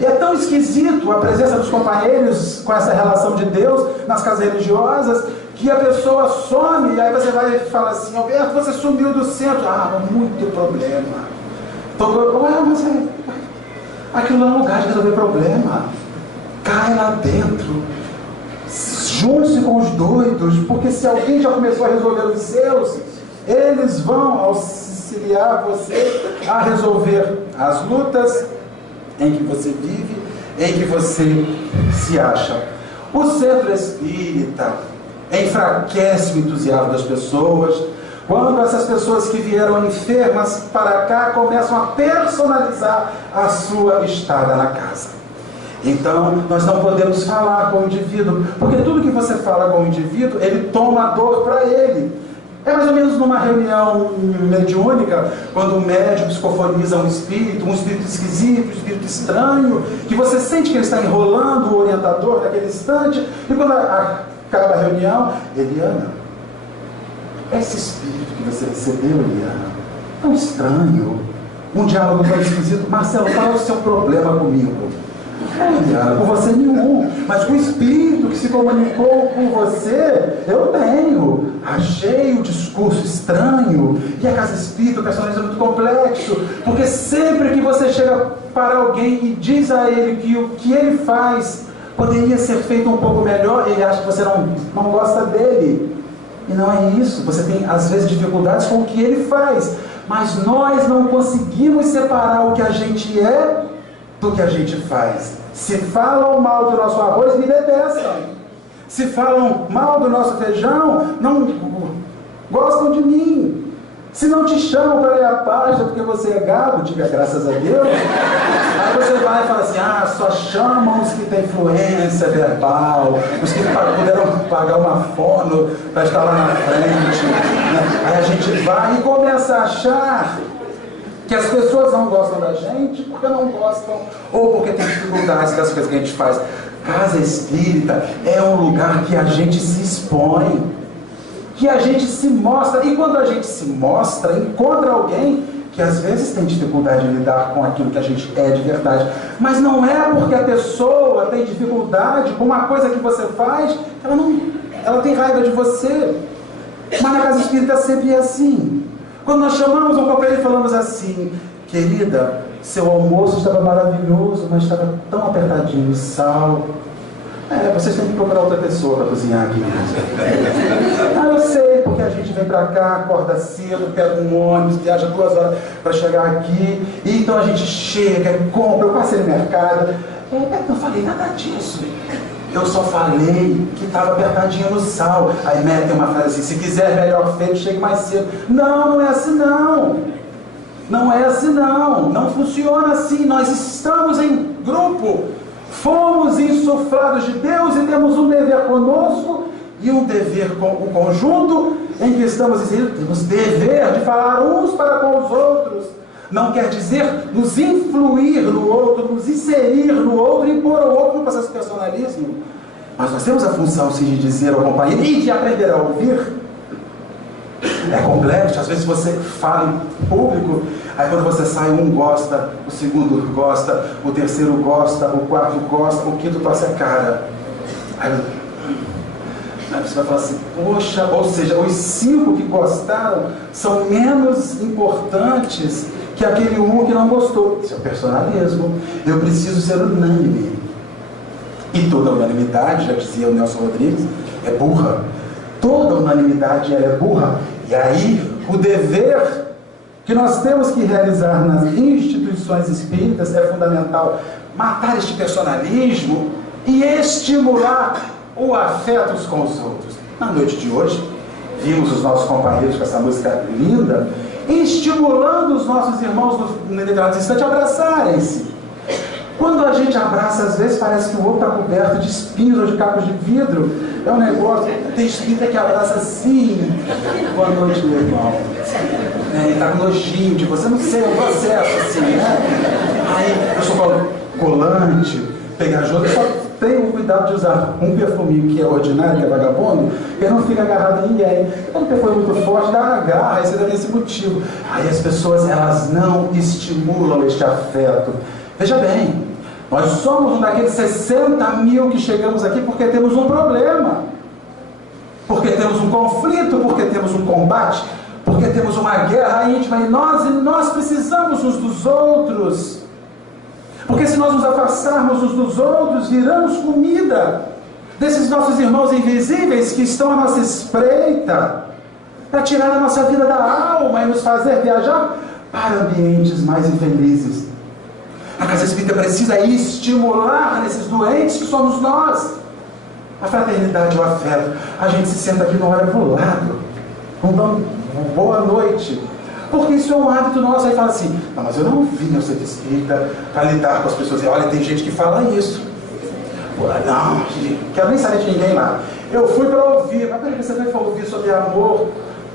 E é tão esquisito a presença dos companheiros com essa relação de Deus nas casas religiosas, que a pessoa some, e aí você vai e fala assim, Alberto, você sumiu do centro. Muito problema. Mas aquilo não é um lugar de resolver problema. Cai lá dentro. Junte-se com os doidos, porque se alguém já começou a resolver os seus, eles vão auxiliar você a resolver as lutas em que você vive, em que você se acha. O centro espírita enfraquece o entusiasmo das pessoas quando essas pessoas que vieram enfermas para cá começam a personalizar a sua estada na casa. Então, nós não podemos falar com o indivíduo, porque tudo que você fala com o indivíduo, ele toma a dor para ele. É mais ou menos numa reunião mediúnica, quando o médium psicofoniza um espírito esquisito, um espírito estranho, que você sente que ele está enrolando o orientador naquele instante, e quando acaba a reunião, Eliana, esse espírito que você recebeu, Eliana, tão estranho, um diálogo tão esquisito, Marcelo, qual é o seu problema comigo? Com você nenhum, mas o espírito que se comunicou com você, eu tenho. Achei o discurso estranho. E a casa espírita, o personagem é muito complexo, porque sempre que você chega para alguém e diz a ele que o que ele faz poderia ser feito um pouco melhor, ele acha que você não gosta dele. E não é isso. Você tem às vezes dificuldades com o que ele faz, mas nós não conseguimos separar o que a gente é do que a gente faz. Se falam mal do nosso arroz, me detestam. Se falam mal do nosso feijão, não gostam de mim. Se não te chamam para ler a página porque você é gado, diga graças a Deus. Aí você vai e fala assim, só chamam os que têm fluência verbal, os que puderam pagar uma fono para estar lá na frente. Aí a gente vai e começa a achar que as pessoas não gostam da gente porque não gostam, ou porque tem dificuldades com as coisas que a gente faz. Casa espírita é um lugar que a gente se expõe, que a gente se mostra, e quando a gente se mostra, encontra alguém que às vezes tem dificuldade de lidar com aquilo que a gente é de verdade, mas não é porque a pessoa tem dificuldade com uma coisa que você faz, ela tem raiva de você. Mas na casa espírita sempre é assim. Quando nós chamamos um companheiro e falamos assim, querida, seu almoço estava maravilhoso, mas estava tão apertadinho o sal. Vocês têm que procurar outra pessoa para cozinhar aqui mesmo. Eu sei, porque a gente vem para cá, acorda cedo, pega um ônibus, viaja 2 horas para chegar aqui, e então a gente chega, compra, eu passei no mercado. Eu não falei nada disso. Eu só falei que estava apertadinho no sal. Aí tem uma frase assim, se quiser melhor feito, chegue mais cedo. Não é assim não. Não é assim não. Não funciona assim. Nós estamos em grupo. Fomos insuflados de Deus e temos um dever conosco e um dever com o conjunto em que estamos dizendo, temos dever de falar uns para com os outros. Não quer dizer nos influir no outro, nos inserir no outro e impor ao outro no processo de personalismo. Mas nós temos a função, sim, de dizer ao companheiro e de aprender a ouvir. É complexo, às vezes você fala em público, aí quando você sai, um gosta, o segundo gosta, o terceiro gosta, o quarto gosta, o quinto torce a cara. Aí você vai falar assim, poxa, ou seja, os 5 que gostaram são menos importantes que aquele um que não gostou. Isso é o personalismo. Eu preciso ser unânime. E toda unanimidade, já dizia o Nelson Rodrigues, é burra. Toda unanimidade ela é burra. E aí, o dever que nós temos que realizar nas instituições espíritas é fundamental. Matar este personalismo e estimular o afeto com os outros. Na noite de hoje, vimos os nossos companheiros com essa música linda, estimulando os nossos irmãos no determinado instante a abraçarem-se. Quando a gente abraça, às vezes parece que o outro está coberto de espinhos ou de cacos de vidro. É um negócio, tem espírita que abraça assim. Boa noite, meu irmão. Ele está com nojinho de você, não sei, é um processo assim, né? Aí eu sou colante, pegajoso, eu só tenho o cuidado de usar um perfuminho que é ordinário, que é vagabundo, que não fica agarrado em ninguém. Então, um perfume muito forte, dá uma garra, aí você dá esse motivo. Aí as pessoas, elas não estimulam este afeto. Veja bem, nós somos um daqueles 60 mil que chegamos aqui porque temos um problema, porque temos um conflito, porque temos um combate, porque temos uma guerra íntima em nós e nós precisamos uns dos outros. Porque se nós nos afastarmos uns dos outros, viramos comida desses nossos irmãos invisíveis que estão à nossa espreita para tirar a nossa vida da alma e nos fazer viajar para ambientes mais infelizes. A casa espírita precisa estimular nesses doentes que somos nós. A fraternidade, o afeto. A gente se senta aqui, não olha para o lado, não dá uma boa noite, porque isso é um hábito nosso. Aí fala assim: não, mas eu não vim ao centro espírita para lidar com as pessoas. E olha, tem gente que fala isso. Pô, não, quero nem saber de ninguém lá. Eu fui para ouvir. Mas peraí, você vai para ouvir sobre amor,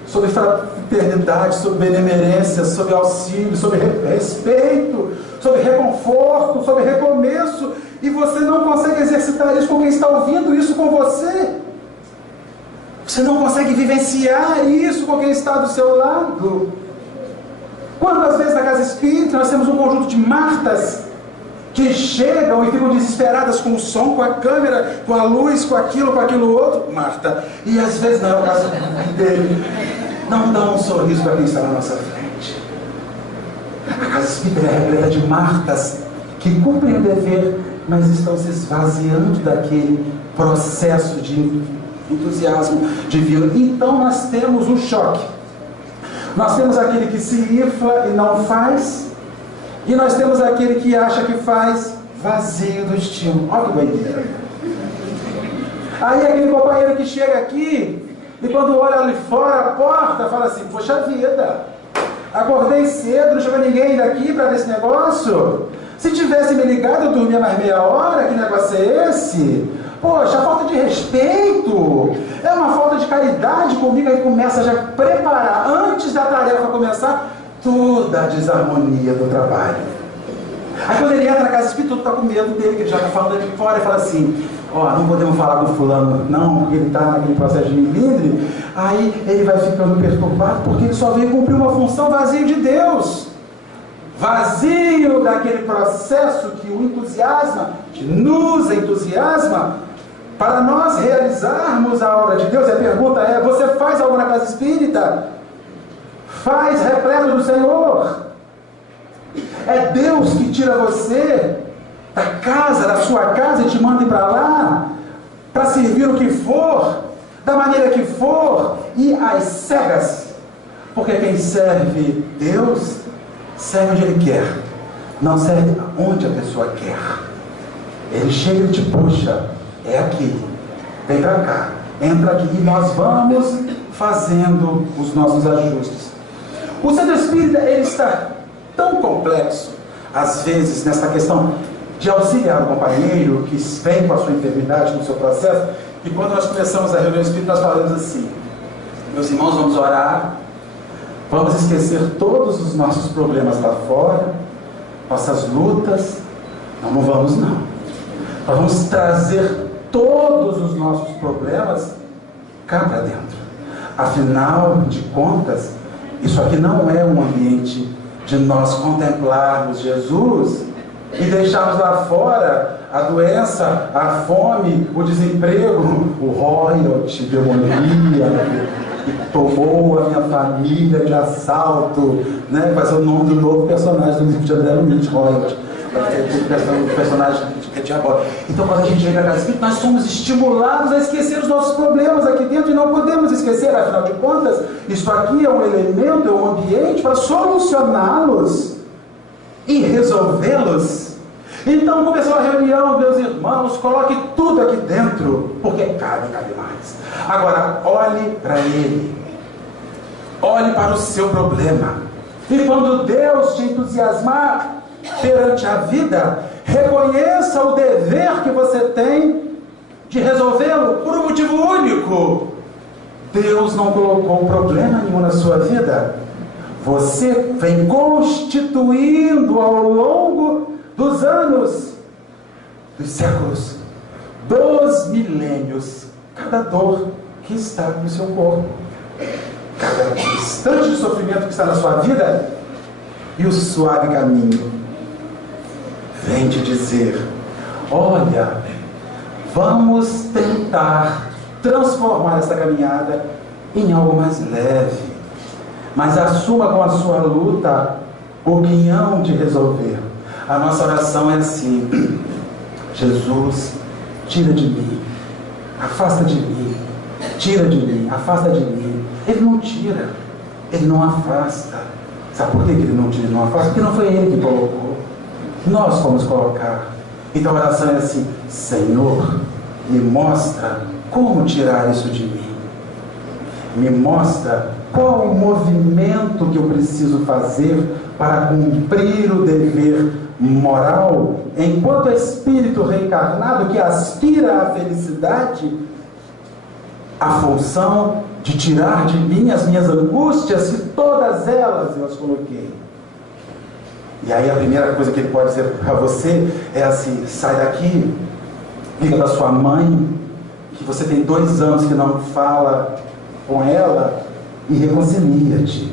sobre fraternidade, sobre benemerência, sobre auxílio, sobre respeito, sobre reconforto, sobre recomeço, e você não consegue exercitar isso com quem está ouvindo isso com você. Você não consegue vivenciar isso com quem está do seu lado. Quantas vezes na casa espírita nós temos um conjunto de Martas que chegam e ficam desesperadas com o som, com a câmera, com a luz, com aquilo outro, Marta, e às vezes não é o caso dele, não dá um sorriso para quem está na nossa frente. A casa espírita é repleta de Martas que cumprem o dever, mas estão se esvaziando daquele processo de entusiasmo divino. Então nós temos um choque. Nós temos aquele que se infla e não faz, e nós temos aquele que acha que faz, vazio do estímulo. Olha que doideira. Aí aquele companheiro que chega aqui e quando olha ali fora a porta fala assim: poxa vida, acordei cedo, não chegou ninguém daqui para ver esse negócio. Se tivesse me ligado, eu dormia mais meia hora. Que negócio é esse? Poxa, falta de respeito, é uma falta de caridade comigo. Aí começa já a preparar, antes da tarefa começar, toda a desarmonia do trabalho. Aí quando ele entra na casa espírita, todo está com medo dele, que ele já está falando ali fora, e fala assim: ó, não podemos falar com fulano não, porque ele está naquele processo de milindre. Aí ele vai ficando perturbado, porque ele só veio cumprir uma função, vazio de Deus, vazio daquele processo que o entusiasma, que nos entusiasma para nós realizarmos a obra de Deus. E a pergunta é: você faz algo na casa espírita? Faz repleto do Senhor? É Deus que tira você da casa, da sua casa, e te manda ir para lá para servir o que for, da maneira que for, e às cegas? Porque quem serve Deus serve onde Ele quer, não serve onde a pessoa quer. Ele chega e te puxa: é aqui, vem para cá, entra aqui, e nós vamos fazendo os nossos ajustes. O centro espírita, ele está tão complexo, às vezes, nessa questão de auxiliar o companheiro que vem com a sua enfermidade, com o seu processo, que quando nós começamos a reunião espírita, nós falamos assim: meus irmãos, vamos orar, vamos esquecer todos os nossos problemas lá fora, nossas lutas. Não vamos não. Nós vamos trazer todos os nossos problemas cá para dentro. Afinal de contas, isso aqui não é um ambiente de nós contemplarmos Jesus e deixarmos lá fora a doença, a fome, o desemprego, o royalty demoníaco que tomou a minha família de assalto, né? Vai ser o nome do novo personagem do livro de André Luiz, royalty. O personagem que é diabólico. Então, quando a gente chega na casa espírita, nós somos estimulados a esquecer os nossos problemas aqui dentro, e não podemos esquecer. Afinal de contas, isso aqui é um elemento, é um ambiente para solucioná-los e resolvê-los. Então começou a reunião, meus irmãos, coloque tudo aqui dentro, porque cabe mais. Agora, olhe para ele, olhe para o seu problema. E quando Deus te entusiasmar perante a vida, reconheça o dever que você tem de resolvê-lo por um motivo único. Deus não colocou problema nenhum na sua vida. Você vem constituindo ao longo dos anos, dos séculos, dos milênios, cada dor que está no seu corpo, cada instante de sofrimento que está na sua vida, e o suave caminho vem te dizer: olha, vamos tentar transformar essa caminhada em algo mais leve, mas assuma com a sua luta o guião de resolver. A nossa oração é assim: Jesus, tira de mim, afasta de mim, tira de mim, afasta de mim. Ele não tira, ele não afasta. Sabe por que ele não tira e não afasta? Porque não foi ele que colocou, nós fomos colocar. Então a oração é assim: Senhor, me mostra como tirar isso de mim, me mostra qual o movimento que eu preciso fazer para cumprir o dever moral, enquanto espírito reencarnado que aspira à felicidade, a função de tirar de mim as minhas angústias, e todas elas eu as coloquei. E aí a primeira coisa que ele pode dizer para você é assim: sai daqui, liga para sua mãe, que você tem 2 anos que não fala com ela, e reconcilia-te.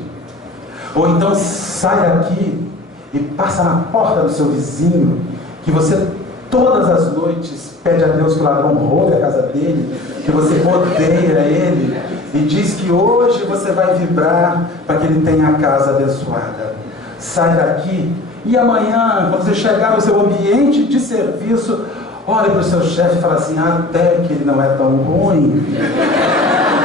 Ou então sai daqui e passa na porta do seu vizinho, que você todas as noites pede a Deus que o ladrão roube a casa dele, que você odeia ele, e diz que hoje você vai vibrar para que ele tenha a casa abençoada. Sai daqui e amanhã, quando você chegar no seu ambiente de serviço, olhe para o seu chefe e fala assim: até que ele não é tão ruim.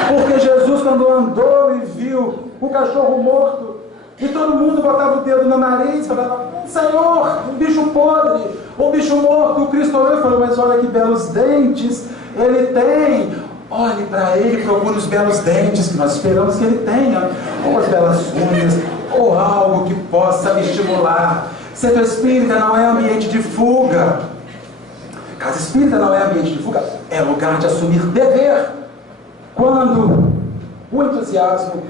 Porque Jesus, quando andou e viu um cachorro morto, e todo mundo botava o dedo no nariz e falava: Senhor, um bicho podre, um bicho morto. O Cristo olhou e falou: mas olha que belos dentes ele tem. Olhe para ele, procure os belos dentes que nós esperamos que ele tenha, ou as belas unhas, ou algo que possa me estimular. Centro espírita não é ambiente de fuga. Casa espírita não é ambiente de fuga, é lugar de assumir dever. Quando o entusiasmo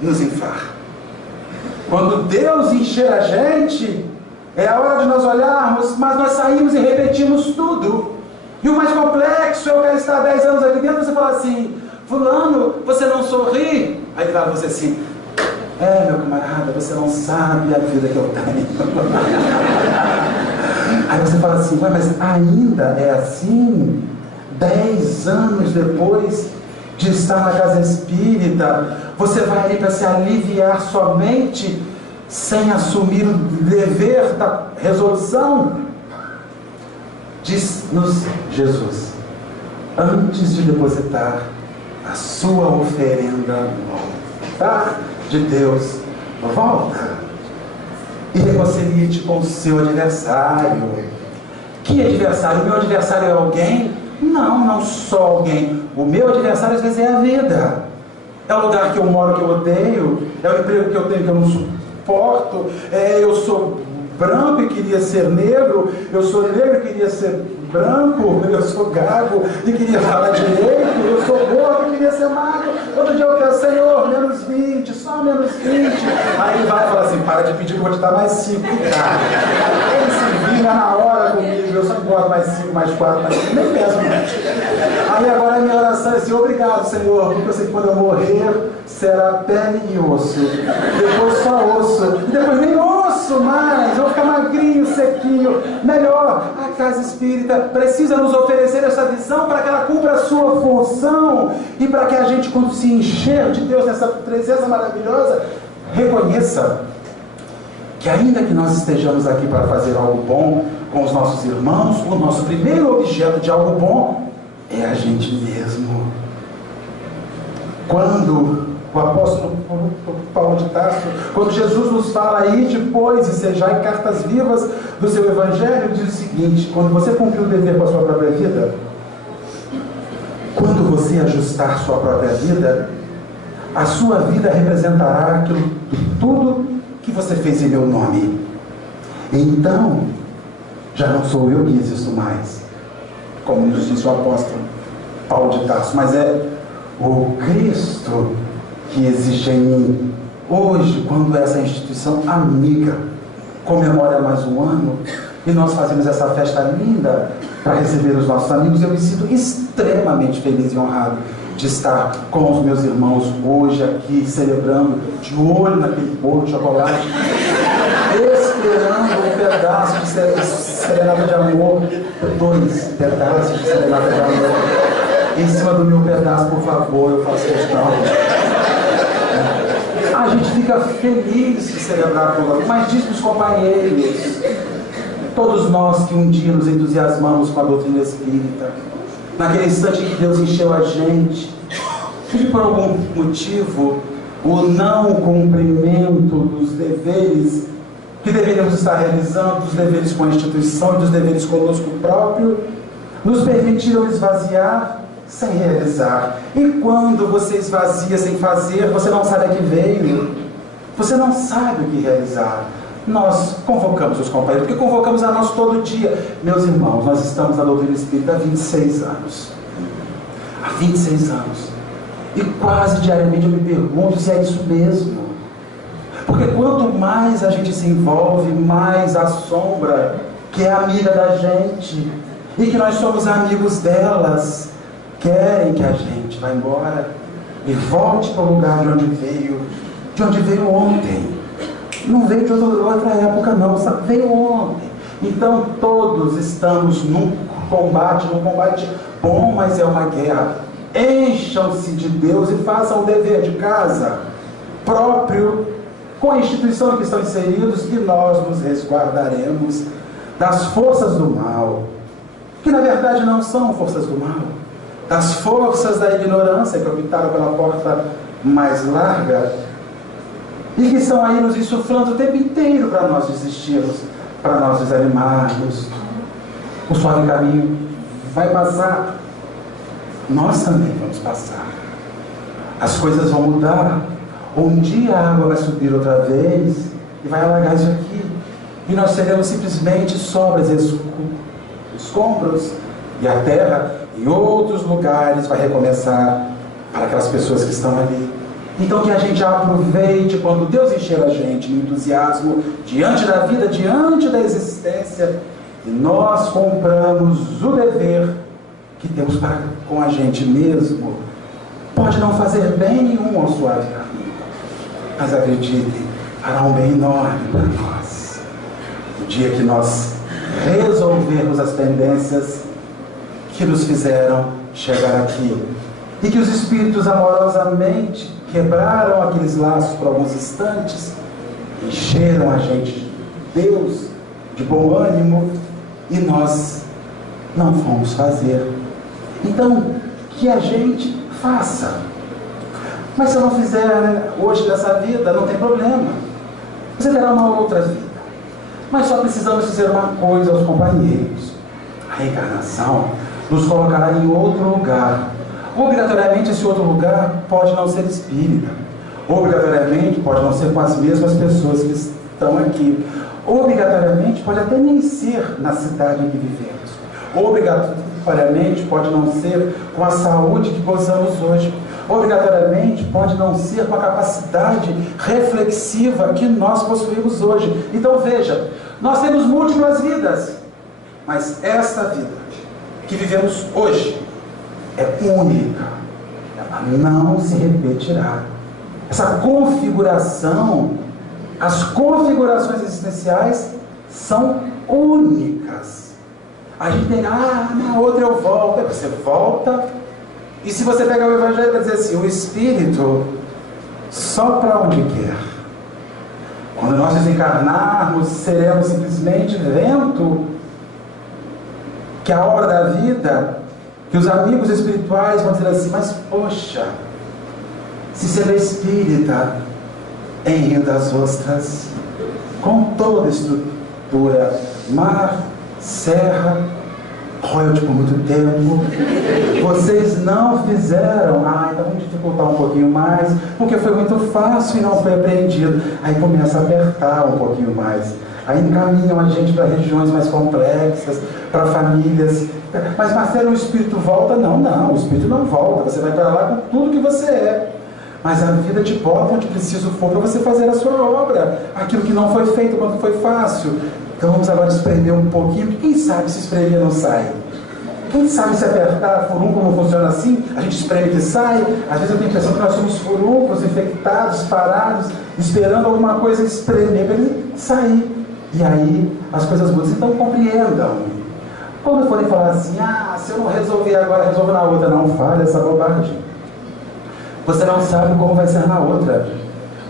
nos inflar, quando Deus encher a gente, é a hora de nós olharmos, mas nós saímos e repetimos tudo. E o mais complexo é eu quero estar 10 anos aqui dentro, você fala assim: fulano, você não sorri? Aí ele fala para você assim: é, meu camarada, você não sabe a vida que eu tenho. Aí você fala assim: ué, mas ainda é assim? 10 anos depois de estar na casa espírita, você vai ali para se aliviar somente, sem assumir o dever da resolução? Diz-nos Jesus, antes de depositar a sua oferenda no altar de Deus, volta e reconcilie-te com o seu adversário. Que adversário? O meu adversário é alguém? Não, não só alguém. O meu adversário às vezes é a vida. É o lugar que eu moro que eu odeio, é o emprego que eu tenho que eu não suporto, eu sou branco e queria ser negro, eu sou negro e queria ser branco, eu sou gago e queria falar direito, eu sou gordo e queria ser magro. Outro dia eu peço: Senhor, menos 20, só menos 20. Aí ele vai e fala assim: para de pedir que eu vou te dar mais 5, tá? Ele se vinga na hora comigo, eu só engordo mais 5, mais 4, mais 5, nem peço mais. Aí agora a minha oração é assim: obrigado, Senhor, porque eu sei que quando eu morrer será pele e osso, depois só osso, e depois nem osso mais, eu vou ficar magrinho, sequinho. Melhor, a casa espírita precisa nos oferecer essa visão para que ela cumpra a sua função, e para que a gente, quando se encher de Deus nessa presença maravilhosa, reconheça que ainda que nós estejamos aqui para fazer algo bom com os nossos irmãos, o nosso primeiro objeto de algo bom é a gente mesmo. Quando o apóstolo Paulo de Tarso, quando Jesus nos fala: aí depois e sejai cartas vivas do seu evangelho, diz o seguinte: quando você cumprir o dever com a sua própria vida, quando você ajustar sua própria vida, a sua vida representará aquilo tudo que você fez em meu nome? Então, já não sou eu que existo mais, como nos disse o apóstolo Paulo de Tarso, mas é o Cristo que existe em mim. Hoje, quando essa instituição amiga comemora mais um ano, e nós fazemos essa festa linda para receber os nossos amigos, eu me sinto extremamente feliz e honrado de estar com os meus irmãos hoje aqui, celebrando, de olho naquele bolo de chocolate, esperando um pedaço de serenata de amor, 2 pedaços de serenata de amor, em cima do meu pedaço, por favor, eu faço questão. A gente fica feliz de celebrar por lá, mas diz para os companheiros, todos nós que um dia nos entusiasmamos com a doutrina espírita, naquele instante em que Deus encheu a gente, e por algum motivo, o não cumprimento dos deveres que deveríamos estar realizando, dos deveres com a instituição e dos deveres conosco próprio, nos permitiram esvaziar sem realizar. E quando você esvazia sem fazer, você não sabe a que veio, você não sabe o que realizar. Nós convocamos os companheiros, porque convocamos a nós todo dia. Meus irmãos, nós estamos na doutrina espírita há 26 anos. Há 26 anos. E quase diariamente eu me pergunto se é isso mesmo. Porque quanto mais a gente se envolve, mais a sombra, que é amiga da gente, e que nós somos amigos delas, querem que a gente vá embora e volte para o lugar de onde veio ontem. Não veio de outra época não, sabe? Veio ontem. Então todos estamos num combate bom, mas é uma guerra. Encham-se de Deus e façam o dever de casa próprio com a instituição em que estão inseridos, e nós nos resguardaremos das forças do mal, que na verdade não são forças do mal, das forças da ignorância que optaram pela porta mais larga e que estão aí nos insuflando o tempo inteiro para nós desistirmos, para nós desanimarmos. O suave caminho vai passar, nós também vamos passar, as coisas vão mudar. Um dia a água vai subir outra vez e vai alagar isso aqui, e nós seremos simplesmente sobras e escombros, e a terra em outros lugares vai recomeçar para aquelas pessoas que estão ali. Então que a gente aproveite quando Deus encher a gente no entusiasmo diante da vida, diante da existência, e nós compramos o dever que temos para com a gente mesmo. Pode não fazer bem nenhum ao suave caminho, mas acreditem, fará um bem enorme para nós. No dia que nós resolvermos as pendências que nos fizeram chegar aqui, e que os espíritos amorosamente quebraram aqueles laços por alguns instantes, encheram a gente de Deus, de bom ânimo, e nós não fomos fazer. Então, que a gente faça. Mas se eu não fizer hoje dessa vida, não tem problema. Você terá uma outra vida. Mas só precisamos dizer uma coisa aos companheiros: a reencarnação nos colocará em outro lugar. Obrigatoriamente esse outro lugar pode não ser espírita. Obrigatoriamente pode não ser com as mesmas pessoas que estão aqui. Obrigatoriamente pode até nem ser na cidade em que vivemos. Obrigatoriamente pode não ser com a saúde que gozamos hoje. Obrigatoriamente pode não ser com a capacidade reflexiva que nós possuímos hoje. Então veja, nós temos múltiplas vidas, mas esta vida que vivemos hoje é única, ela não se repetirá. Essa configuração, as configurações existenciais são únicas. A gente tem, na outra eu volto. Você volta, e se você pegar o Evangelho, vai dizer assim: o Espírito sopra onde quer. Quando nós desencarnarmos, seremos simplesmente vento, que a obra da vida, que os amigos espirituais vão dizer assim: mas poxa, se sendo espírita, em Rio das Ostras, com toda a estrutura, mar, serra, royalty por muito tempo. Vocês não fizeram. Então vamos dificultar um pouquinho mais, porque foi muito fácil e não foi apreendido. Aí começa a apertar um pouquinho mais. Aí encaminham a gente para regiões mais complexas, para famílias. Mas Marcelo, o espírito volta? Não, o espírito não volta. Você vai para lá com tudo que você é. Mas a vida te bota onde preciso for para você fazer a sua obra. Aquilo que não foi feito quando foi fácil. Então vamos agora espremer um pouquinho. Quem sabe se espremer não sai? Quem sabe se apertar furúnculo não funciona assim? A gente espreme que sai. Às vezes eu tenho a impressão que nós somos furúnculos, infectados, parados, esperando alguma coisa espremer para ele sair. E aí as coisas mudam. Então compreendam. Quando forem falar assim, se eu não resolver agora, resolvo na outra. Não fale essa bobagem. Você não sabe como vai ser na outra.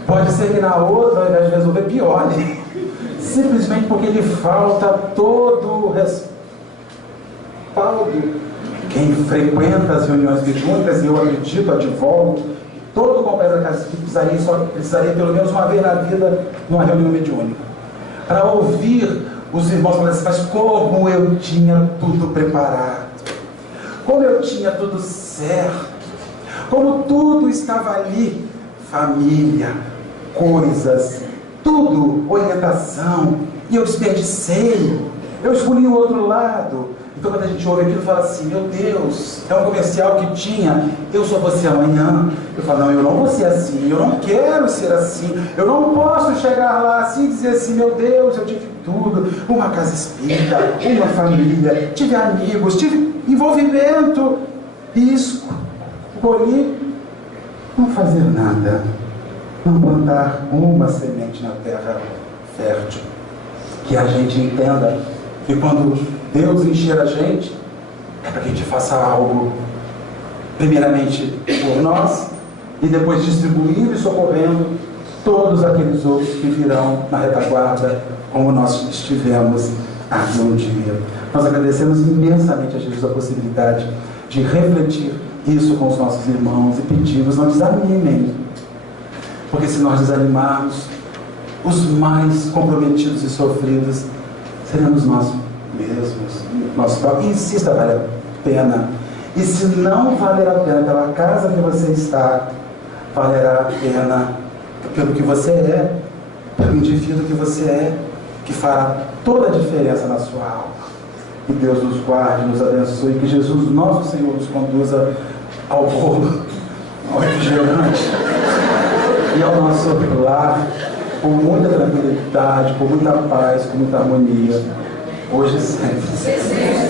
Pode ser que na outra, ao invés de resolver, piore. Simplesmente porque lhe falta todo o respaldo. Quem frequenta as reuniões mediúnicas, e eu acredito, advogo, todo complexo da casa precisaria pelo menos uma vez na vida numa reunião mediúnica. Para ouvir os irmãos falando assim, mas como eu tinha tudo preparado. Como eu tinha tudo certo. Como tudo estava ali, família, coisas, tudo, orientação, e eu desperdicei, eu escolhi o outro lado. Então quando a gente ouve aquilo, fala assim, meu Deus, é um comercial que tinha, eu só vou ser amanhã. Eu falo, não, eu não vou ser assim, eu não quero ser assim, eu não posso chegar lá assim e dizer assim, meu Deus, eu tive tudo, uma casa espírita, uma família, tive amigos, tive envolvimento, risco. Escolhi não fazer nada, não plantar uma semente na terra fértil. Que a gente entenda que quando Deus encher a gente, é para que a gente faça algo, primeiramente por nós, e depois distribuindo e socorrendo todos aqueles outros que virão na retaguarda, como nós estivemos aqui um dia. Nós agradecemos imensamente a Jesus a possibilidade de refletir isso com os nossos irmãos e pedimos, não desanimem, porque se nós desanimarmos, os mais comprometidos e sofridos seremos nós mesmos, nosso próprio. Insista, vale a pena. E se não valer a pena pela casa que você está, valerá a pena pelo que você é, pelo indivíduo que você é, que fará toda a diferença na sua alma. Que Deus nos guarde, nos abençoe, que Jesus, nosso Senhor, nos conduza ao bolo, ao refrigerante e ao nosso lar, com muita tranquilidade, com muita paz, com muita harmonia, hoje e sempre.